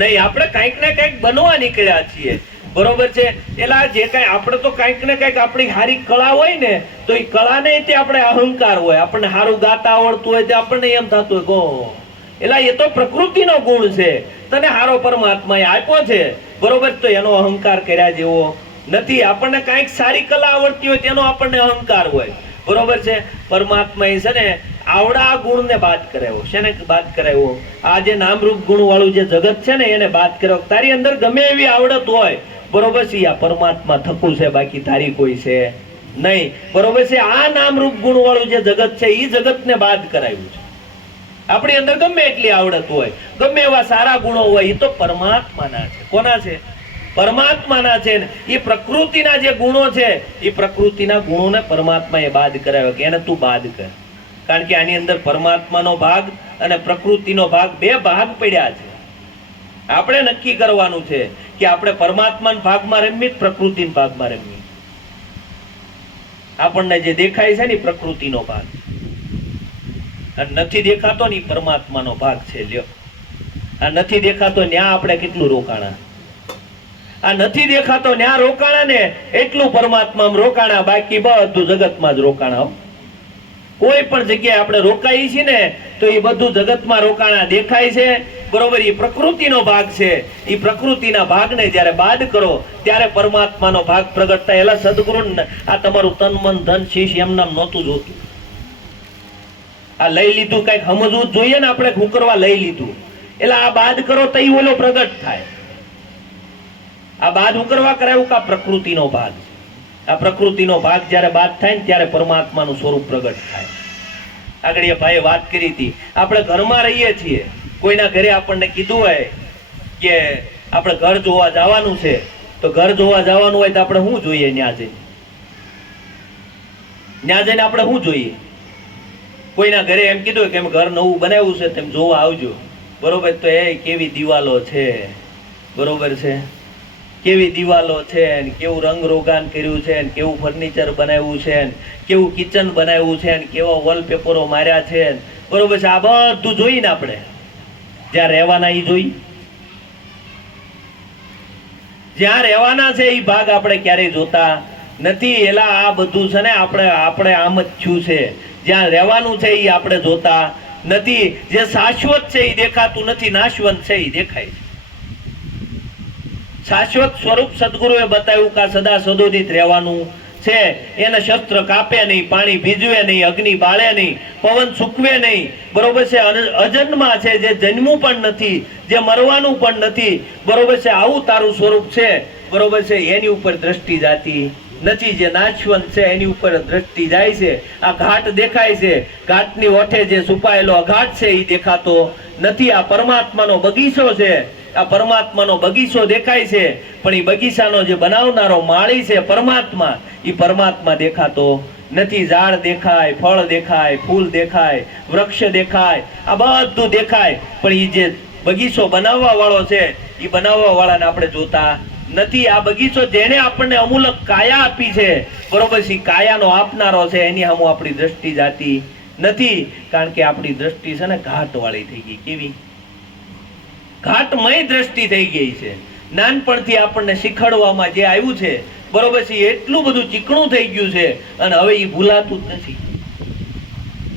નહીં. આપણે કંઈક ને કંઈક બનવા નીકળ્યા છીએ, બરોબર છે. એલા જે કઈ આપણે તો કંઈક ને કંઈક આપણી સારી કળા હોય ને, તો એ કળા ને તે આપણે અહંકાર હોય. આપણને સારું ગાતા આવડતું હોય તે આપણને એમ થતું હોય ગો, એલા એ તો પ્રકૃતિનો ગુણ છે, તને સારો પરમાત્માએ આપ્યો છે, બરોબર. તો એનો અહંકાર કર્યા જેવો નથી. આપણને કંઈક સારી કલા આવડતી હોય તેનો આપણને અહંકાર હોય, બરોબર છે. પરમાત્મા એ છે ને આવડા ગુણ ને બાદ કરાવ્યો. શેને બાદ કરાવ્યો? આ જે નામરૂપ ગુણ વાળું જે જગત છે ને એને બાદ કરાવ્યો. તારી અંદર ગમે એવી આવડત હોય, બરોબર છે, આ પરમાત્મા થકું છે, બાકી તારી કોઈ છે નહીં, બરોબર છે. આ નામરૂપ ગુણ વાળું જે જગત છે એ જગત ને બાદ કરાવ્યું છે. આપણી અંદર ગમે એટલી આવડત હોય, ગમે એવા સારા ગુણો હોય, એ તો પરમાત્માના છે. કોના છે? પરમાત્માના છે. એ પ્રકૃતિના જે ગુણો છે એ પ્રકૃતિના ગુણોને પરમાત્મા એ બાદ કરાવ્યો કે એને તું બાદ કર. કારણ કે આની અંદર પરમાત્માનો ભાગ અને પ્રકૃતિનો ભાગ, બે ભાગ પડ્યા છે. આપણે નક્કી કરવાનું છે કે આપણે પરમાત્માના ભાગમાં રમીએ, પ્રકૃતિના ભાગમાં રમીએ. આપણને જે દેખાય છે ને પ્રકૃતિનો ભાગ, અને નથી દેખાતો ને પરમાત્માનો ભાગ છે. લ્યો, આ નથી દેખાતો ન્યા આપણે કેટલું રોકાણા, આ નથી દેખાતો ન્યા રોકાણા ને એટલું પરમાત્મામાં રોકાણા, બાકી બધું જગતમાં જ રોકાણા. કોઈ પણ જગ્યાએ આપણે રોકાઈએ છીએ ને તો એ બધું જગતમાં રોકાણા દેખાય છે, બરોબર. એ પ્રકૃતિનો ભાગ છે. એ પ્રકૃતિના ભાગને જ્યારે બાદ કરો ત્યારે પરમાત્માનો ભાગ પ્રગટ થાય. એલા સદગુરુ, આ તમારું તન મન ધન શીશ એમ નામ નહોતું જોતું. આ લઈ લીધું, કઈક સમજવું જ જોઈએ ને આપણે. શું કરવા લઈ લીધું? એટલે આ બાદ કરો તો ઓલો પ્રગટ થાય. આ બાદ હું કરવા કરાયું કે આ પ્રકૃતિનો ભાગ. આ પ્રકૃતિનો ભાગ જ્યારે બાદ થાય ને ત્યારે પરમાત્માનું સ્વરૂપ પ્રગટ થાય. આગળ એ ભાઈએ વાત કરી હતી, આપણે ઘરમાં રહીએ છીએ, કોઈના ઘરે આપણને કીધું હોય કે આપણે ઘર જોવા જવાનું છે, તો ઘર જોવા જવાનું હોય તો આપણે શું જોઈએ? ન્યા જઈને આપણે શું જોઈએ? કોઈના ઘરે એમ કીધું કે એમ ઘર નવું બનાવ્યું છે તેમ જોવા આવજો, બરોબર. તો એ કેવી દિવાલો છે, બરોબર છે, કેવી દિવાલો છે ને કેવું રંગ રોગાન કર્યું છે ને કેવું ફર્નિચર બનાવ્યું છે ને કેવું કિચન બનાવ્યું છે ને કેવા વોલપેપરો માર્યા છે ને, બરોબર છે. આ બધું જોઈને આપણે જ્યાં રહેવાના એ જોઈ, જ્યાં રહેવાના છે એ ભાગ આપણે ક્યારેય જોતા નથી. એલા આ બધું છે ને આપણે આમ જ થયું છે. જ્યાં રહેવાનું છે એ આપણે જોતા નથી. જે શાશ્વત છે એ દેખાતું નથી, નાશવંત છે એ દેખાય છે. શાશ્વત સ્વરૂપ સદગુરુએ બતાવ્યું કે સદા સદોદિત રહેવાનું છે. એને શસ્ત્ર કાપે નહીં, પાણી ભીજવે નહીં, અગ્નિ બાળે નહીં, પવન સૂકવે નહીં, બરોબર છે. અજન્મા છે, જે જન્મવું પણ નથી, જે મરવાનું પણ નથી, બરોબર છે. આવું તારું સ્વરૂપ છે, બરોબર છે. એની ઉપર દ્રષ્ટિ જાતી નથી. જે નાશવંત છે એની ઉપર દ્રષ્ટિ જાય છે. આ ઘાટ દેખાય છે, ઘાટની ઓઠે જે છુપાયેલો અઘાટ છે એ દેખાતો નથી. આ પરમાત્માનો બગીચો છે, આ પરમાત્માનો બગીચો દેખાય છે, પણ એ બગીચાનો જે બનાવનારો માળી છે પરમાત્મા, એ પરમાત્મા દેખાતો નથી. ઝાડ દેખાય, ફળ દેખાય, ફૂલ દેખાય, વૃક્ષ દેખાય, આ બધું દેખાય, પણ એ જે બગીચો બનાવવા વાળો છે એ બનાવવા વાળાને આપણે જોતા નથી. આ બગીચો જેને આપણને અમૂલક કાયા આપી છે, બરોબર છે, કાયાનો આપનારો છે, એની સામે આપણી દ્રષ્ટિ જાતી નથી. કારણ કે આપણી દ્રષ્ટિ છે ને ઘાટ વાળી થઈ ગઈ. કેવી? ઘાટમય દ્રષ્ટિ થઈ ગઈ છે. નાનપણથી આપણને શીખવાડવામાં જે આવ્યું છે, બરોબર છે, એટલું બધું ચીકણું થઈ ગયું છે અને હવે એ ભૂલાતું જ નથી.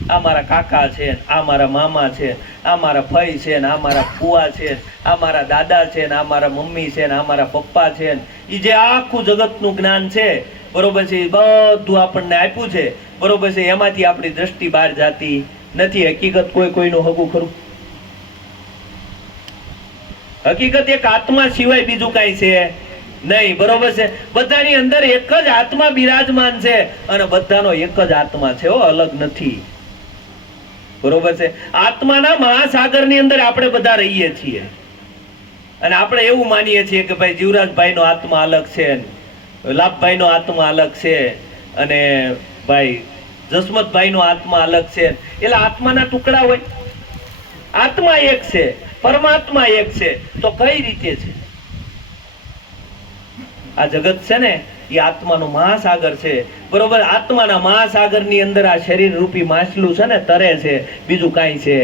આ મારા કાકા છે, આ મારા મામા છે, આ મારા ફઈ છે, આ મારા ફુવા છે, આ મારા દાદા છે, આ મારા મમ્મી છે, આ મારા પપ્પા છે, એ જે આખું જગતનું જ્ઞાન છે, બરોબર છે, એ બધું આપણને આપ્યું છે, બરોબર છે. એમાંથી આપણી દ્રષ્ટિ બહાર જાતી નથી. હકીકત કોઈનું હગું ખરું? હકીકત એક આત્મા સિવાય બીજું કઈ છે નહીં, બરોબર છે. બધાની અંદર એક જ આત્મા બિરાજમાન છે અને બધાનો એક જ આત્મા છે, અલગ નથી, બરોબર છે. આત્માના મહાસાગરની અંદર આપણે બધા રહીએ છીએ અને આપણે એવું માનીએ છીએ કે ભાઈ જીવરાજભાઈ નો આત્મા અલગ છે, લાભભાઈ નો આત્મા અલગ છે અને ભાઈ જસમતભાઈ નો આત્મા અલગ છે. એટલે આત્માના ટુકડા હોય? આત્મા એક છે, પરમાત્મા એક છે. તો કઈ રીતે છે? આ જગત છે ને એ આત્માનો મહાસાગર છે, બરોબર. આત્માના મહાસાગર ની અંદર આ શરીર રૂપી માછલું છે ને તરે છે, બીજું કઈ છે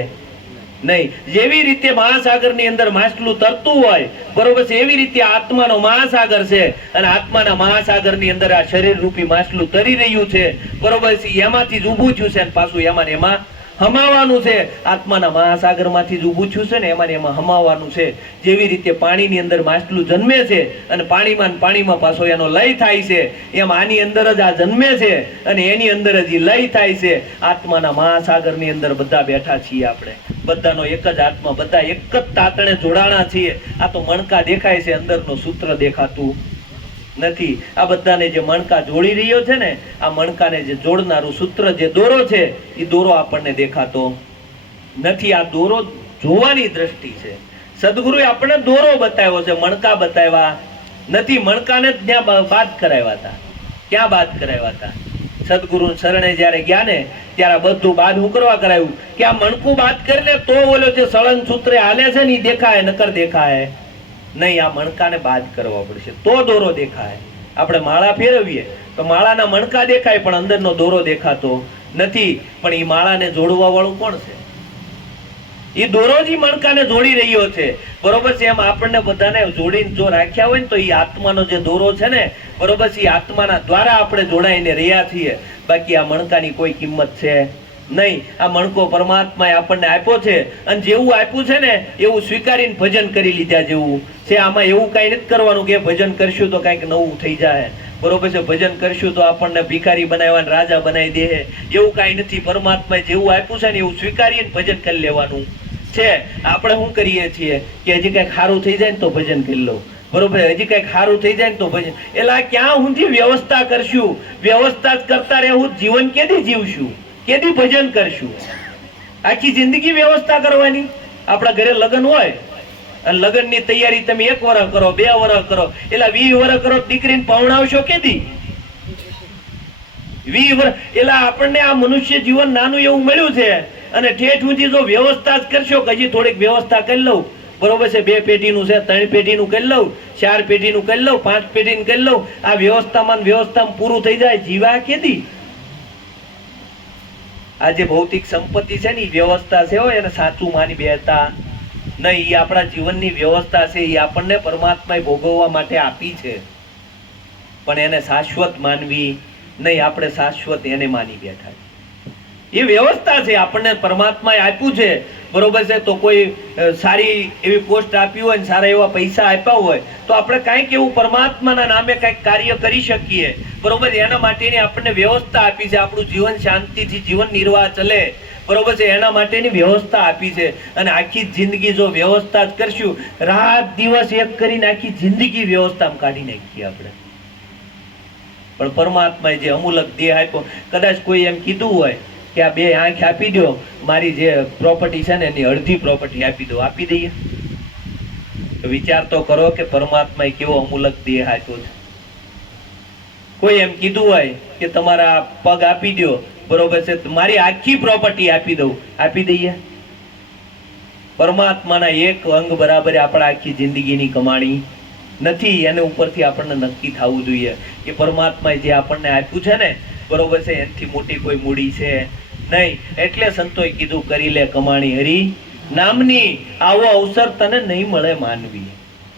નહીં. જેવી રીતે મહાસાગર ની અંદર માછલું તરતું હોય, બરોબર છે, એવી રીતે આત્માનો મહાસાગર છે અને આત્માના મહાસાગર ની અંદર આ શરીર રૂપી માછલું તરી રહ્યું છે, બરોબર છે. એમાંથી જ ઊભું થયું છે અને પાછું એમાં ને એમાં હમાવાનું છે. આત્માના મહાસાગર માંથી જ ઊભું થયું છે ને એમાં ને એમાં હમાવાનું છે. જેવી રીતે પાણીની અંદર માછલું જન્મે છે અને પાણીમાં પાછો એનો લય થાય છે, એમ આની અંદર જ આ જન્મે છે અને એની અંદર જ લય થાય છે. આત્માના મહાસાગર ની અંદર બધા બેઠા છીએ આપણે, બધાનો એક જ આત્મા, બધા એક જ તાતણે જોડાણા છીએ. આ તો મણકા દેખાય છે, અંદરનો સૂત્ર દેખાતું નથી. આ બધાને જે મણકા જોડી રહ્યો છે ને, આ મણકાને જે જોડનારું સૂત્ર, જે દોરો છે, એ દોરો આપણને દેખાતો નથી. આ દોરો જોવાની દ્રષ્ટિ છે. સદગુરુએ આપણને દોરો બતાવ્યો છે, મણકા બતાવ્યા નથી. મણકાને ત્યાં બાદ કરાવ્યા હતા. ક્યાં બાદ કરાવ્યા હતા? સદગુરુ શરણે જયારે ગયા ને ત્યારે બધું બાદ હું કરવા કરાવ્યું કે આ મણકું બાદ કરીને તો બોલો જે સળંગ સૂત્રે હાલે છે ને એ દેખાય, નકર દેખાય નહીં. આ મણકાને બાદ કરવા પડશે તો દોરો દેખાય. આપણે માળા ફેરવીએ તો માળાના મણકા દેખાય પણ અંદરનો દોરો દેખાતો નથી. પણ એ માળાને જોડવા વાળું કોણ છે? એ દોરો જ મણકાને જોડી રહ્યો છે, બરોબર છે. એમ આપણને બધાને જોડીને જો રાખ્યા હોય ને તો એ આત્માનો જે દોરો છે ને, બરોબર છે, એ આત્માના દ્વારા આપણે જોડાઈને રહ્યા છીએ. બાકી આ મણકાની કોઈ કિંમત છે નહીં. આ મણકો પરમાત્માએ આપણને આપ્યો છે અને જેવું આપ્યું છે ને એવું સ્વીકારીને ભજન કરી લીધા જેવું છે. આમાં એવું કઈ નથી કરવાનું કે ભજન કરશું તો કઈક નવું થઈ જાય, બરોબર છે. ભજન કરશું તો આપણને ભિખારી બનાવવા રાજા બનાવી દે, એવું કઈ નથી. પરમાત્માએ જેવું આપ્યું છે ને એવું સ્વીકારીને ભજન કરી લેવાનું છે. આપણે શું કરીએ છીએ કે હજી કઈક સારું થઈ જાય ને તો ભજન કરી લઉં, બરોબર. હજી કઈક સારું થઈ જાય ને તો ભજન. એટલે ક્યાં સુધી વ્યવસ્થા કરશું? વ્યવસ્થા જ કરતા રહેવું, જીવન કેદી જીવશું, કેદી ભજન કરશું? આખી જિંદગી વ્યવસ્થા કરવાની. આપણા ઘરે લગ્ન હોય અને લગ્નની તૈયારી તમે 1 વર્ષ કરો, 2 વર્ષ કરો, એટલે 20 વર્ષ કરો, દીકરીને પૌણાવશો કેદી? 20 વર્ષ. એટલે આપણને આ મનુષ્ય જીવન નાનું એવું મળ્યું છે અને ઠેઠ ઊંચી જો વ્યવસ્થા જ કરશો કે હજી થોડીક વ્યવસ્થા કરી લઉં બરોબર છે, 2 પેઢીનું છે, 3 પેઢીનું કરી લઉં, 4 પેઢીનું કરી લઉં, 5 પેઢીનું કરી લઉં, આ વ્યવસ્થામાં પૂરું થઈ જાય. જીવા કેદી? આ જે ભૌતિક સંપત્તિ છે ને એ વ્યવસ્થા છે, હોય એને સાચું માની બેસતા નહીં. એ આપણા જીવનની વ્યવસ્થા છે, એ આપણને પરમાત્માએ ભોગવવા માટે આપી છે, પણ એને શાશ્વત માનવી નહીં. આપણે શાશ્વત એને માની બેઠા છે. એ વ્યવસ્થા છે, આપણને પરમાત્માએ આપ્યું છે, બરોબર છે. તો કોઈ સારી એવી પોસ્ટ આપી હોય ને સારા એવા પૈસા આપ્યા હોય તો આપણે કાંઈક એવું પરમાત્માના નામે કાંઈક કાર્ય કરી શકીએ, બરોબર. એના માટેની આપણને વ્યવસ્થા આપી છે, આપણું જીવન શાંતિથી જીવન નિર્વાહ ચલે, બરોબર છે, એના માટેની વ્યવસ્થા આપી છે. અને આખી જિંદગી જો વ્યવસ્થા જ કરશું, રાત દિવસ એક કરીને આખી જિંદગી વ્યવસ્થામાં કાઢી નાખીએ આપણે. પણ પરમાત્માએ જે અમૂલક દેહ આપ્યો, કદાચ કોઈ એમ કીધું હોય કે આ 2 આંખ આપી દો, મારી જે પ્રોપર્ટી છે ને એની અડધી પ્રોપર્ટી આપી દો, આપી દઈએ? વિચાર તો કરો કે પરમાત્માએ કેવો અમૂલક દેહ આપ્યો છે. કોઈ એમ કીધું હોય કે તમારા પગ આપી દો, બરોબર છે, મારી આખી પ્રોપર્ટી આપી દઉં, આપી દઈએ? પરમાત્માના એક અંગ બરાબર આપણા આખી જિંદગીની કમાણી નથી. એને ઉપરથી આપણને નક્કી થવું જોઈએ કે પરમાત્માએ જે આપણને આપ્યું છે ને, બરોબર છે, એનાથી મોટી કોઈ મૂડી છે નહીં. એટલે સંતોએ કીધું, કરી લે કમાણી હરી નામની, આવો અવસર તને નહીં મળે માનવી.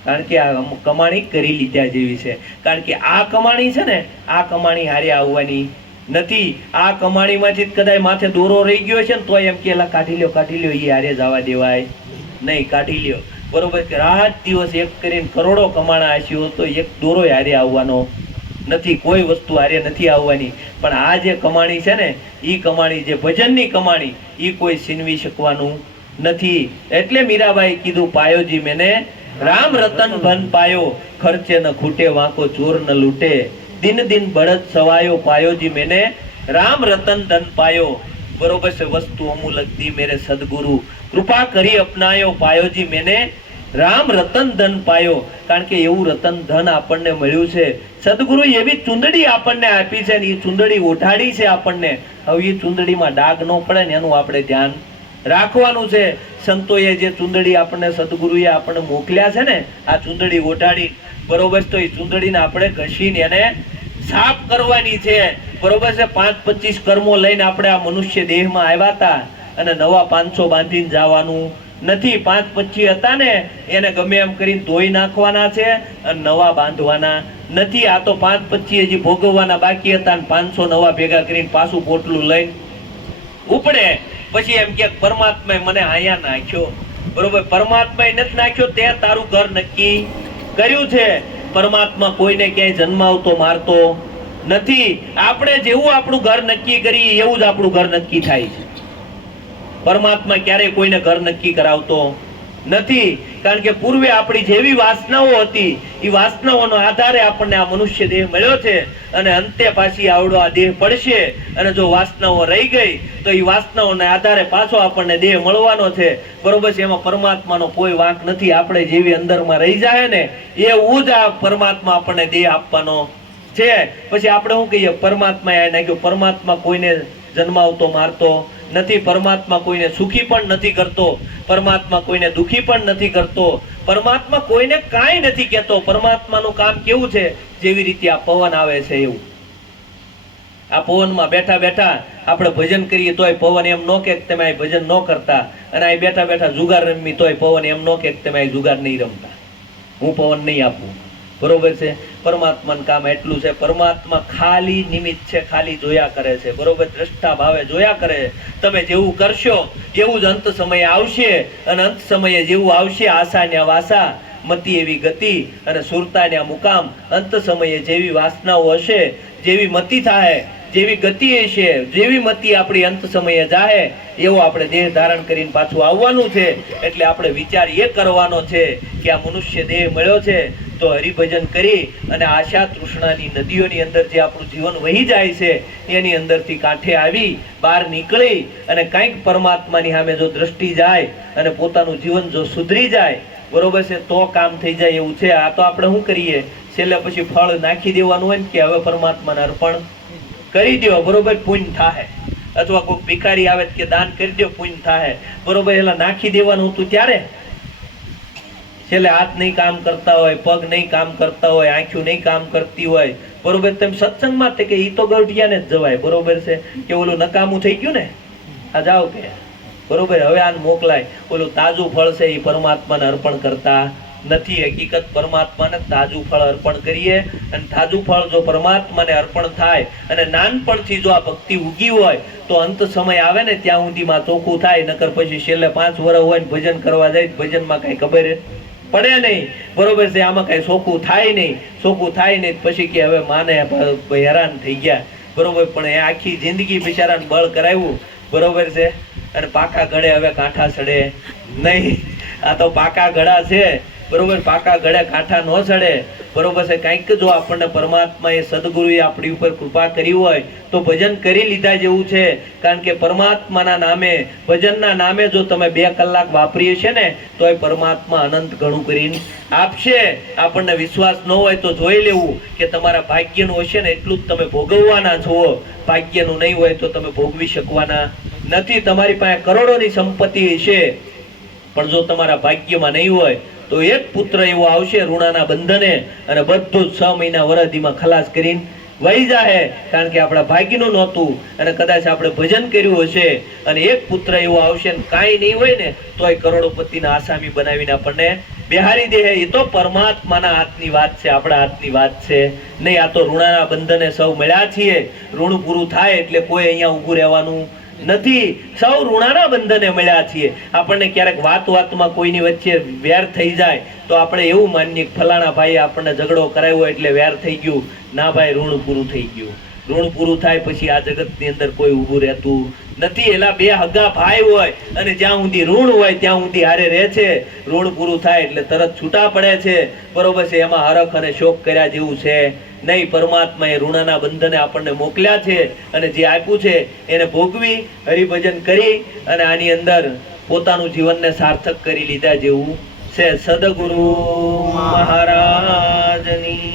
કારણ કે આ કમાણી કરી લીધા જેવી છે. કારણ કે આ કમાણી છે ને, આ કમાણી હારે આવવાની નથી. આ કમાણીમાંથી કદાચ માથે દોરો રહી ગયો છે ને તો એમ કે કાઢી લ્યો, એ હારે જવા દેવાય નહીં, કાઢી લ્યો, બરોબર. રાત દિવસ એક કરીને કરોડો કમાણા હશે તો એક દોરો હારે આવવાનો નથી, કોઈ વસ્તુ હારે નથી આવવાની. પણ આ જે કમાણી છે ને, એ કમાણી, જે ભજનની કમાણી, એ કોઈ છીનવી શકવાનું નથી. એટલે મીરાબાઈ કીધું, પાયોજી મેને રામ રતન ધન પાયો, ખર્ચે ન ખૂટે વાંકો ચોર ન લૂટે, દિન દિન બળદ સવાયો, પાયોજી મેને રામ રતન ધન પાયો, બરોબર છે. વસ્તુ અમૂલક દી મેરે સદગુરુ, કૃપા કરી અપનાયો, પાયોજી મેને રામ રતન ધન પાયો. કારણ કે એવું રતન ધન આપણને મળ્યું છે. સદગુરુ એવી ચુંદડી આપણને આપી છે ને, એ ચુંદડી ઓઢાડી છે આપણને. હવે એ ચુંદડીમાં ડાઘ ન પડે ને એનું આપણે ધ્યાન રાખવાનું છે. સંતોએ જે ચુંદડી આપણને, સદગુરુએ આપણને મોકલ્યા છે ને, આ ચુંદડી ઓઢાડી, બરોબર. તો એ ચુંદડીને આપણે ઘસીને એને સાફ કરવાની છે, બરોબર છે. 5-25 કર્મો લઈને આપણે આ મનુષ્ય દેહમાં આવ્યા હતા અને નવા 500 બાંધીને જવાનું નથી. 5-25 હતા ને એને ગમે એમ કરીને ધોઈ નાખવાના છે અને નવા બાંધવાના નથી. આ તો 5-25 હજી ભોગવવાના બાકી હતા અને 500 નવા ભેગા કરીને પાછું પોટલું લઈને ઉપડે. પછી એમ કે પરમાત્માએ મને આયા નાખ્યો, બરોબર. પરમાત્માએ નથી નાખ્યો, તે તારું ઘર નક્કી કર્યું છે. પરમાત્મા કોઈને ક્યાંય જન્માવતો મારતો નથી. આપણે જેવું આપણું ઘર નક્કી કરીએ એવું જ આપણું ઘર નક્કી થાય છે. પરમાત્મા ક્યારેય કોઈને ઘર નક્કી કરાવતો નથી. કારણ કે પૂર્વે આપણી જેવી વાસનાઓ હતી એ વાસનાઓનો આધારે આપણને આ મનુષ્ય દેહ મળ્યો છે અને અંતે પાછી આવડો આ દેહ પડશે. અને જો વાસનાઓ રહી ગઈ તો એ વાસનાઓના આધારે પાછો આપણને દેહ મળવાનો છે, બરોબર છે. એમાં પરમાત્માનો કોઈ વાંક નથી. આપણે જેવી અંદરમાં રહી જાય ને એવું જ આ પરમાત્મા આપણને દેહ આપવાનો છે. પછી આપણે શું કહીએ, પરમાત્માએ આ નાખ્યો. પરમાત્મા કોઈને જન્માવતો મારતો નથી. પરમાત્મા કોઈને સુખી પણ નથી કરતો, પરમાત્મા કોઈને દુખી પણ નથી કરતો, પરમાત્મા કોઈને કાંઈ નથી કહેતો. પરમાત્માનું કામ કેવું છે, જેવી રીતે આ પવન આવે છે એવું. આ પવનમાં બેઠા બેઠા આપણે ભજન કરીએ તોય પવન એમ ન કે તમે આ ભજન ન કરતા, અને આ બેઠા બેઠા જુગાર રમી તોય પવન એમ ન કે તમે આ જુગાર નહીં રમતા, હું પવન નહીં આપું, બરોબર છે. પરમાત્માનું કામ એટલું છે. પરમાત્મા ખાલી નિમિત્ત છે, ખાલી જોયા કરે છે, બરોબર. દ્રષ્ટા ભાવે જોયા કરે. તમે જેવું કરશો એવું જ અંત સમયે આવશે, અને અંત સમયે જેવું આવશે, આશા ને વાસા, મતિ એવી ગતિ અને સુરતા ને મુકામ. અંત સમયે જેવી વાસનાઓ હશે, જેવી મતિ થાય, જેવી ગતિ હશે, જેવી મતિ આપણી અંત સમયે જાય, એવો આપણે દેહ ધારણ કરીને પાછું આવવાનું છે. એટલે આપણે વિચાર એ કરવાનો છે કે આ મનુષ્ય દેહ મળ્યો છે તો હરિભજન કરી અને આશા તૃષ્ણાની નદીઓની અંદર જે આપણું જીવન વહી જાય છે એની અંદરથી કાંઠે આવી બહાર નીકળી અને કંઈક પરમાત્માની સામે જો દ્રષ્ટિ જાય અને પોતાનું જીવન જો સુધરી જાય, બરોબર છે, તો કામ થઈ જાય એવું છે. આ તો આપણે શું કરીએ, છેલ્લે પછી ફળ નાખી દેવાનું હોય ને કે હવે પરમાત્માને અર્પણ કરી દો, બરોબર, પુણ્ય થાય. અથવા કોઈ ભિખારી આવે કે દાન કરી દો, પુણ્ય થાય, બરોબર. એટલે નાખી દેવાનું હતું ત્યારે છેલ્લે હાથ નહીં કામ કરતા હોય, પગ નહીં કામ કરતા હોય, આંખું નહીં કામ કરતી હોય, બરોબર, તેમ સત્સંગમાં તે કે ઈ તો ગઢિયાને જ જવાય, બરોબર છે, કે ઓલું નકામું થઈ ગયું ને, આ જાઓ કે, બરોબર, હવે આને મોકલાય. ઓલું તાજું ફળ છે એ પરમાત્માને અર્પણ કરતા નથી. હકીકત પરમાત્માને તાજું ફળ અર્પણ કરીએ, અને તાજું ફળ જો પરમાત્માને અર્પણ થાય અને નાનપણથી જો આ ભક્તિ ઉગી હોય તો અંત સમય આવે ને ત્યાં સુધીમાં ચોખ્ખું થાય. નકર પછી છેલ્લે 5 વર્ષ હોય ને ભજન કરવા જાય, ભજનમાં કઈ ખબર પડે નહીં, બરોબર છે, આમાં કઈ ચોખ્ખું થાય નહીં, ચોખ્ખું થાય નહીં, પછી કે હવે માને હેરાન થઈ ગયા, બરોબર. પણ એ આખી જિંદગી બિચારાને બળ કરાવ્યું, બરોબર છે, અને પાકા ગળે હવે કાંઠા ચડે નહીં. આ તો પાકા ગળા છે, બરોબર, પાકા ગળે કાંઠા ન ચડે, બરોબર છે. કંઈક જો આપણને પરમાત્મા એ સદગુરુએ આપણી ઉપર કૃપા કરી હોય તો ભજન કરી લીધા જેવું છે. કારણ કે પરમાત્માના નામે, ભજનના નામે જો તમે 2 કલાક વાપરીએ છે ને તો એ પરમાત્મા અનંત ઘણું કરીને આપશે. આપણને વિશ્વાસ ન હોય તો જોઈ લેવું કે તમારા ભાગ્યનું હશે ને એટલું જ તમે ભોગવવાના છો. ભાગ્યનું નહીં હોય તો તમે ભોગવી શકવાના નથી. તમારી પાસે કરોડોની સંપત્તિ હશે, પણ જો તમારા ભાગ્યમાં નહીં હોય તો એક પુત્ર એવો આવશે ઋણાના બંધને, અને બધું જ 6 મહિના વરદીમાં ખલાસ કરીને વહી જાહે. કારણ કે આપણા ભાગ્યનું નહોતું, અને કદાચ આપણે ભજન કર્યું હશે, અને એક પુત્ર એવો આવશે ને કાંઈ નહીં હોય ને તો એ કરોડોપતિના આસામી બનાવીને આપણને બિહારી દે. એ તો પરમાત્માના હાથની વાત છે, આપણા હાથની વાત છે નહીં. આ તો ઋણાના બંધને સૌ મળ્યા છીએ. ઋણ પૂરું થાય એટલે કોઈ અહીંયા ઊભું રહેવાનું નથી. સૌ ઋણાના બંધને મળ્યા છીએ. આપણને ક્યારેક વાતમાં કોઈની વચ્ચે વેર થઈ જાય તો આપણે એવું માનીએ કે ફલાણા ભાઈ આપણને ઝઘડો કરાવ્યો એટલે વેર થઈ ગયું. ના ભાઈ, ઋણ પૂરું થઈ ગયું. ઋણ પૂરું થાય પછી આ જગતની અંદર કોઈ ઊભું રહેતું નથી. એલા 2 હગા ભાઈ હોય અને જ્યાં સુધી ઋણ હોય ત્યાં સુધી હારે રહે છે. ઋણ પૂરું થાય એટલે તરત છૂટા પડે છે, બરોબર છે. એમાં હરખ અને શોક કર્યા જેવું છે નહીં. પરમાત્માએ ઋણના બંધને આપણને મોકલ્યા છે, અને જે આપ્યું છે એને ભોગવી, હરિભજન કરી અને આની અંદર પોતાનું જીવનને સાર્થક કરી લીધા જેવું છે. સદગુરુ મહારાજની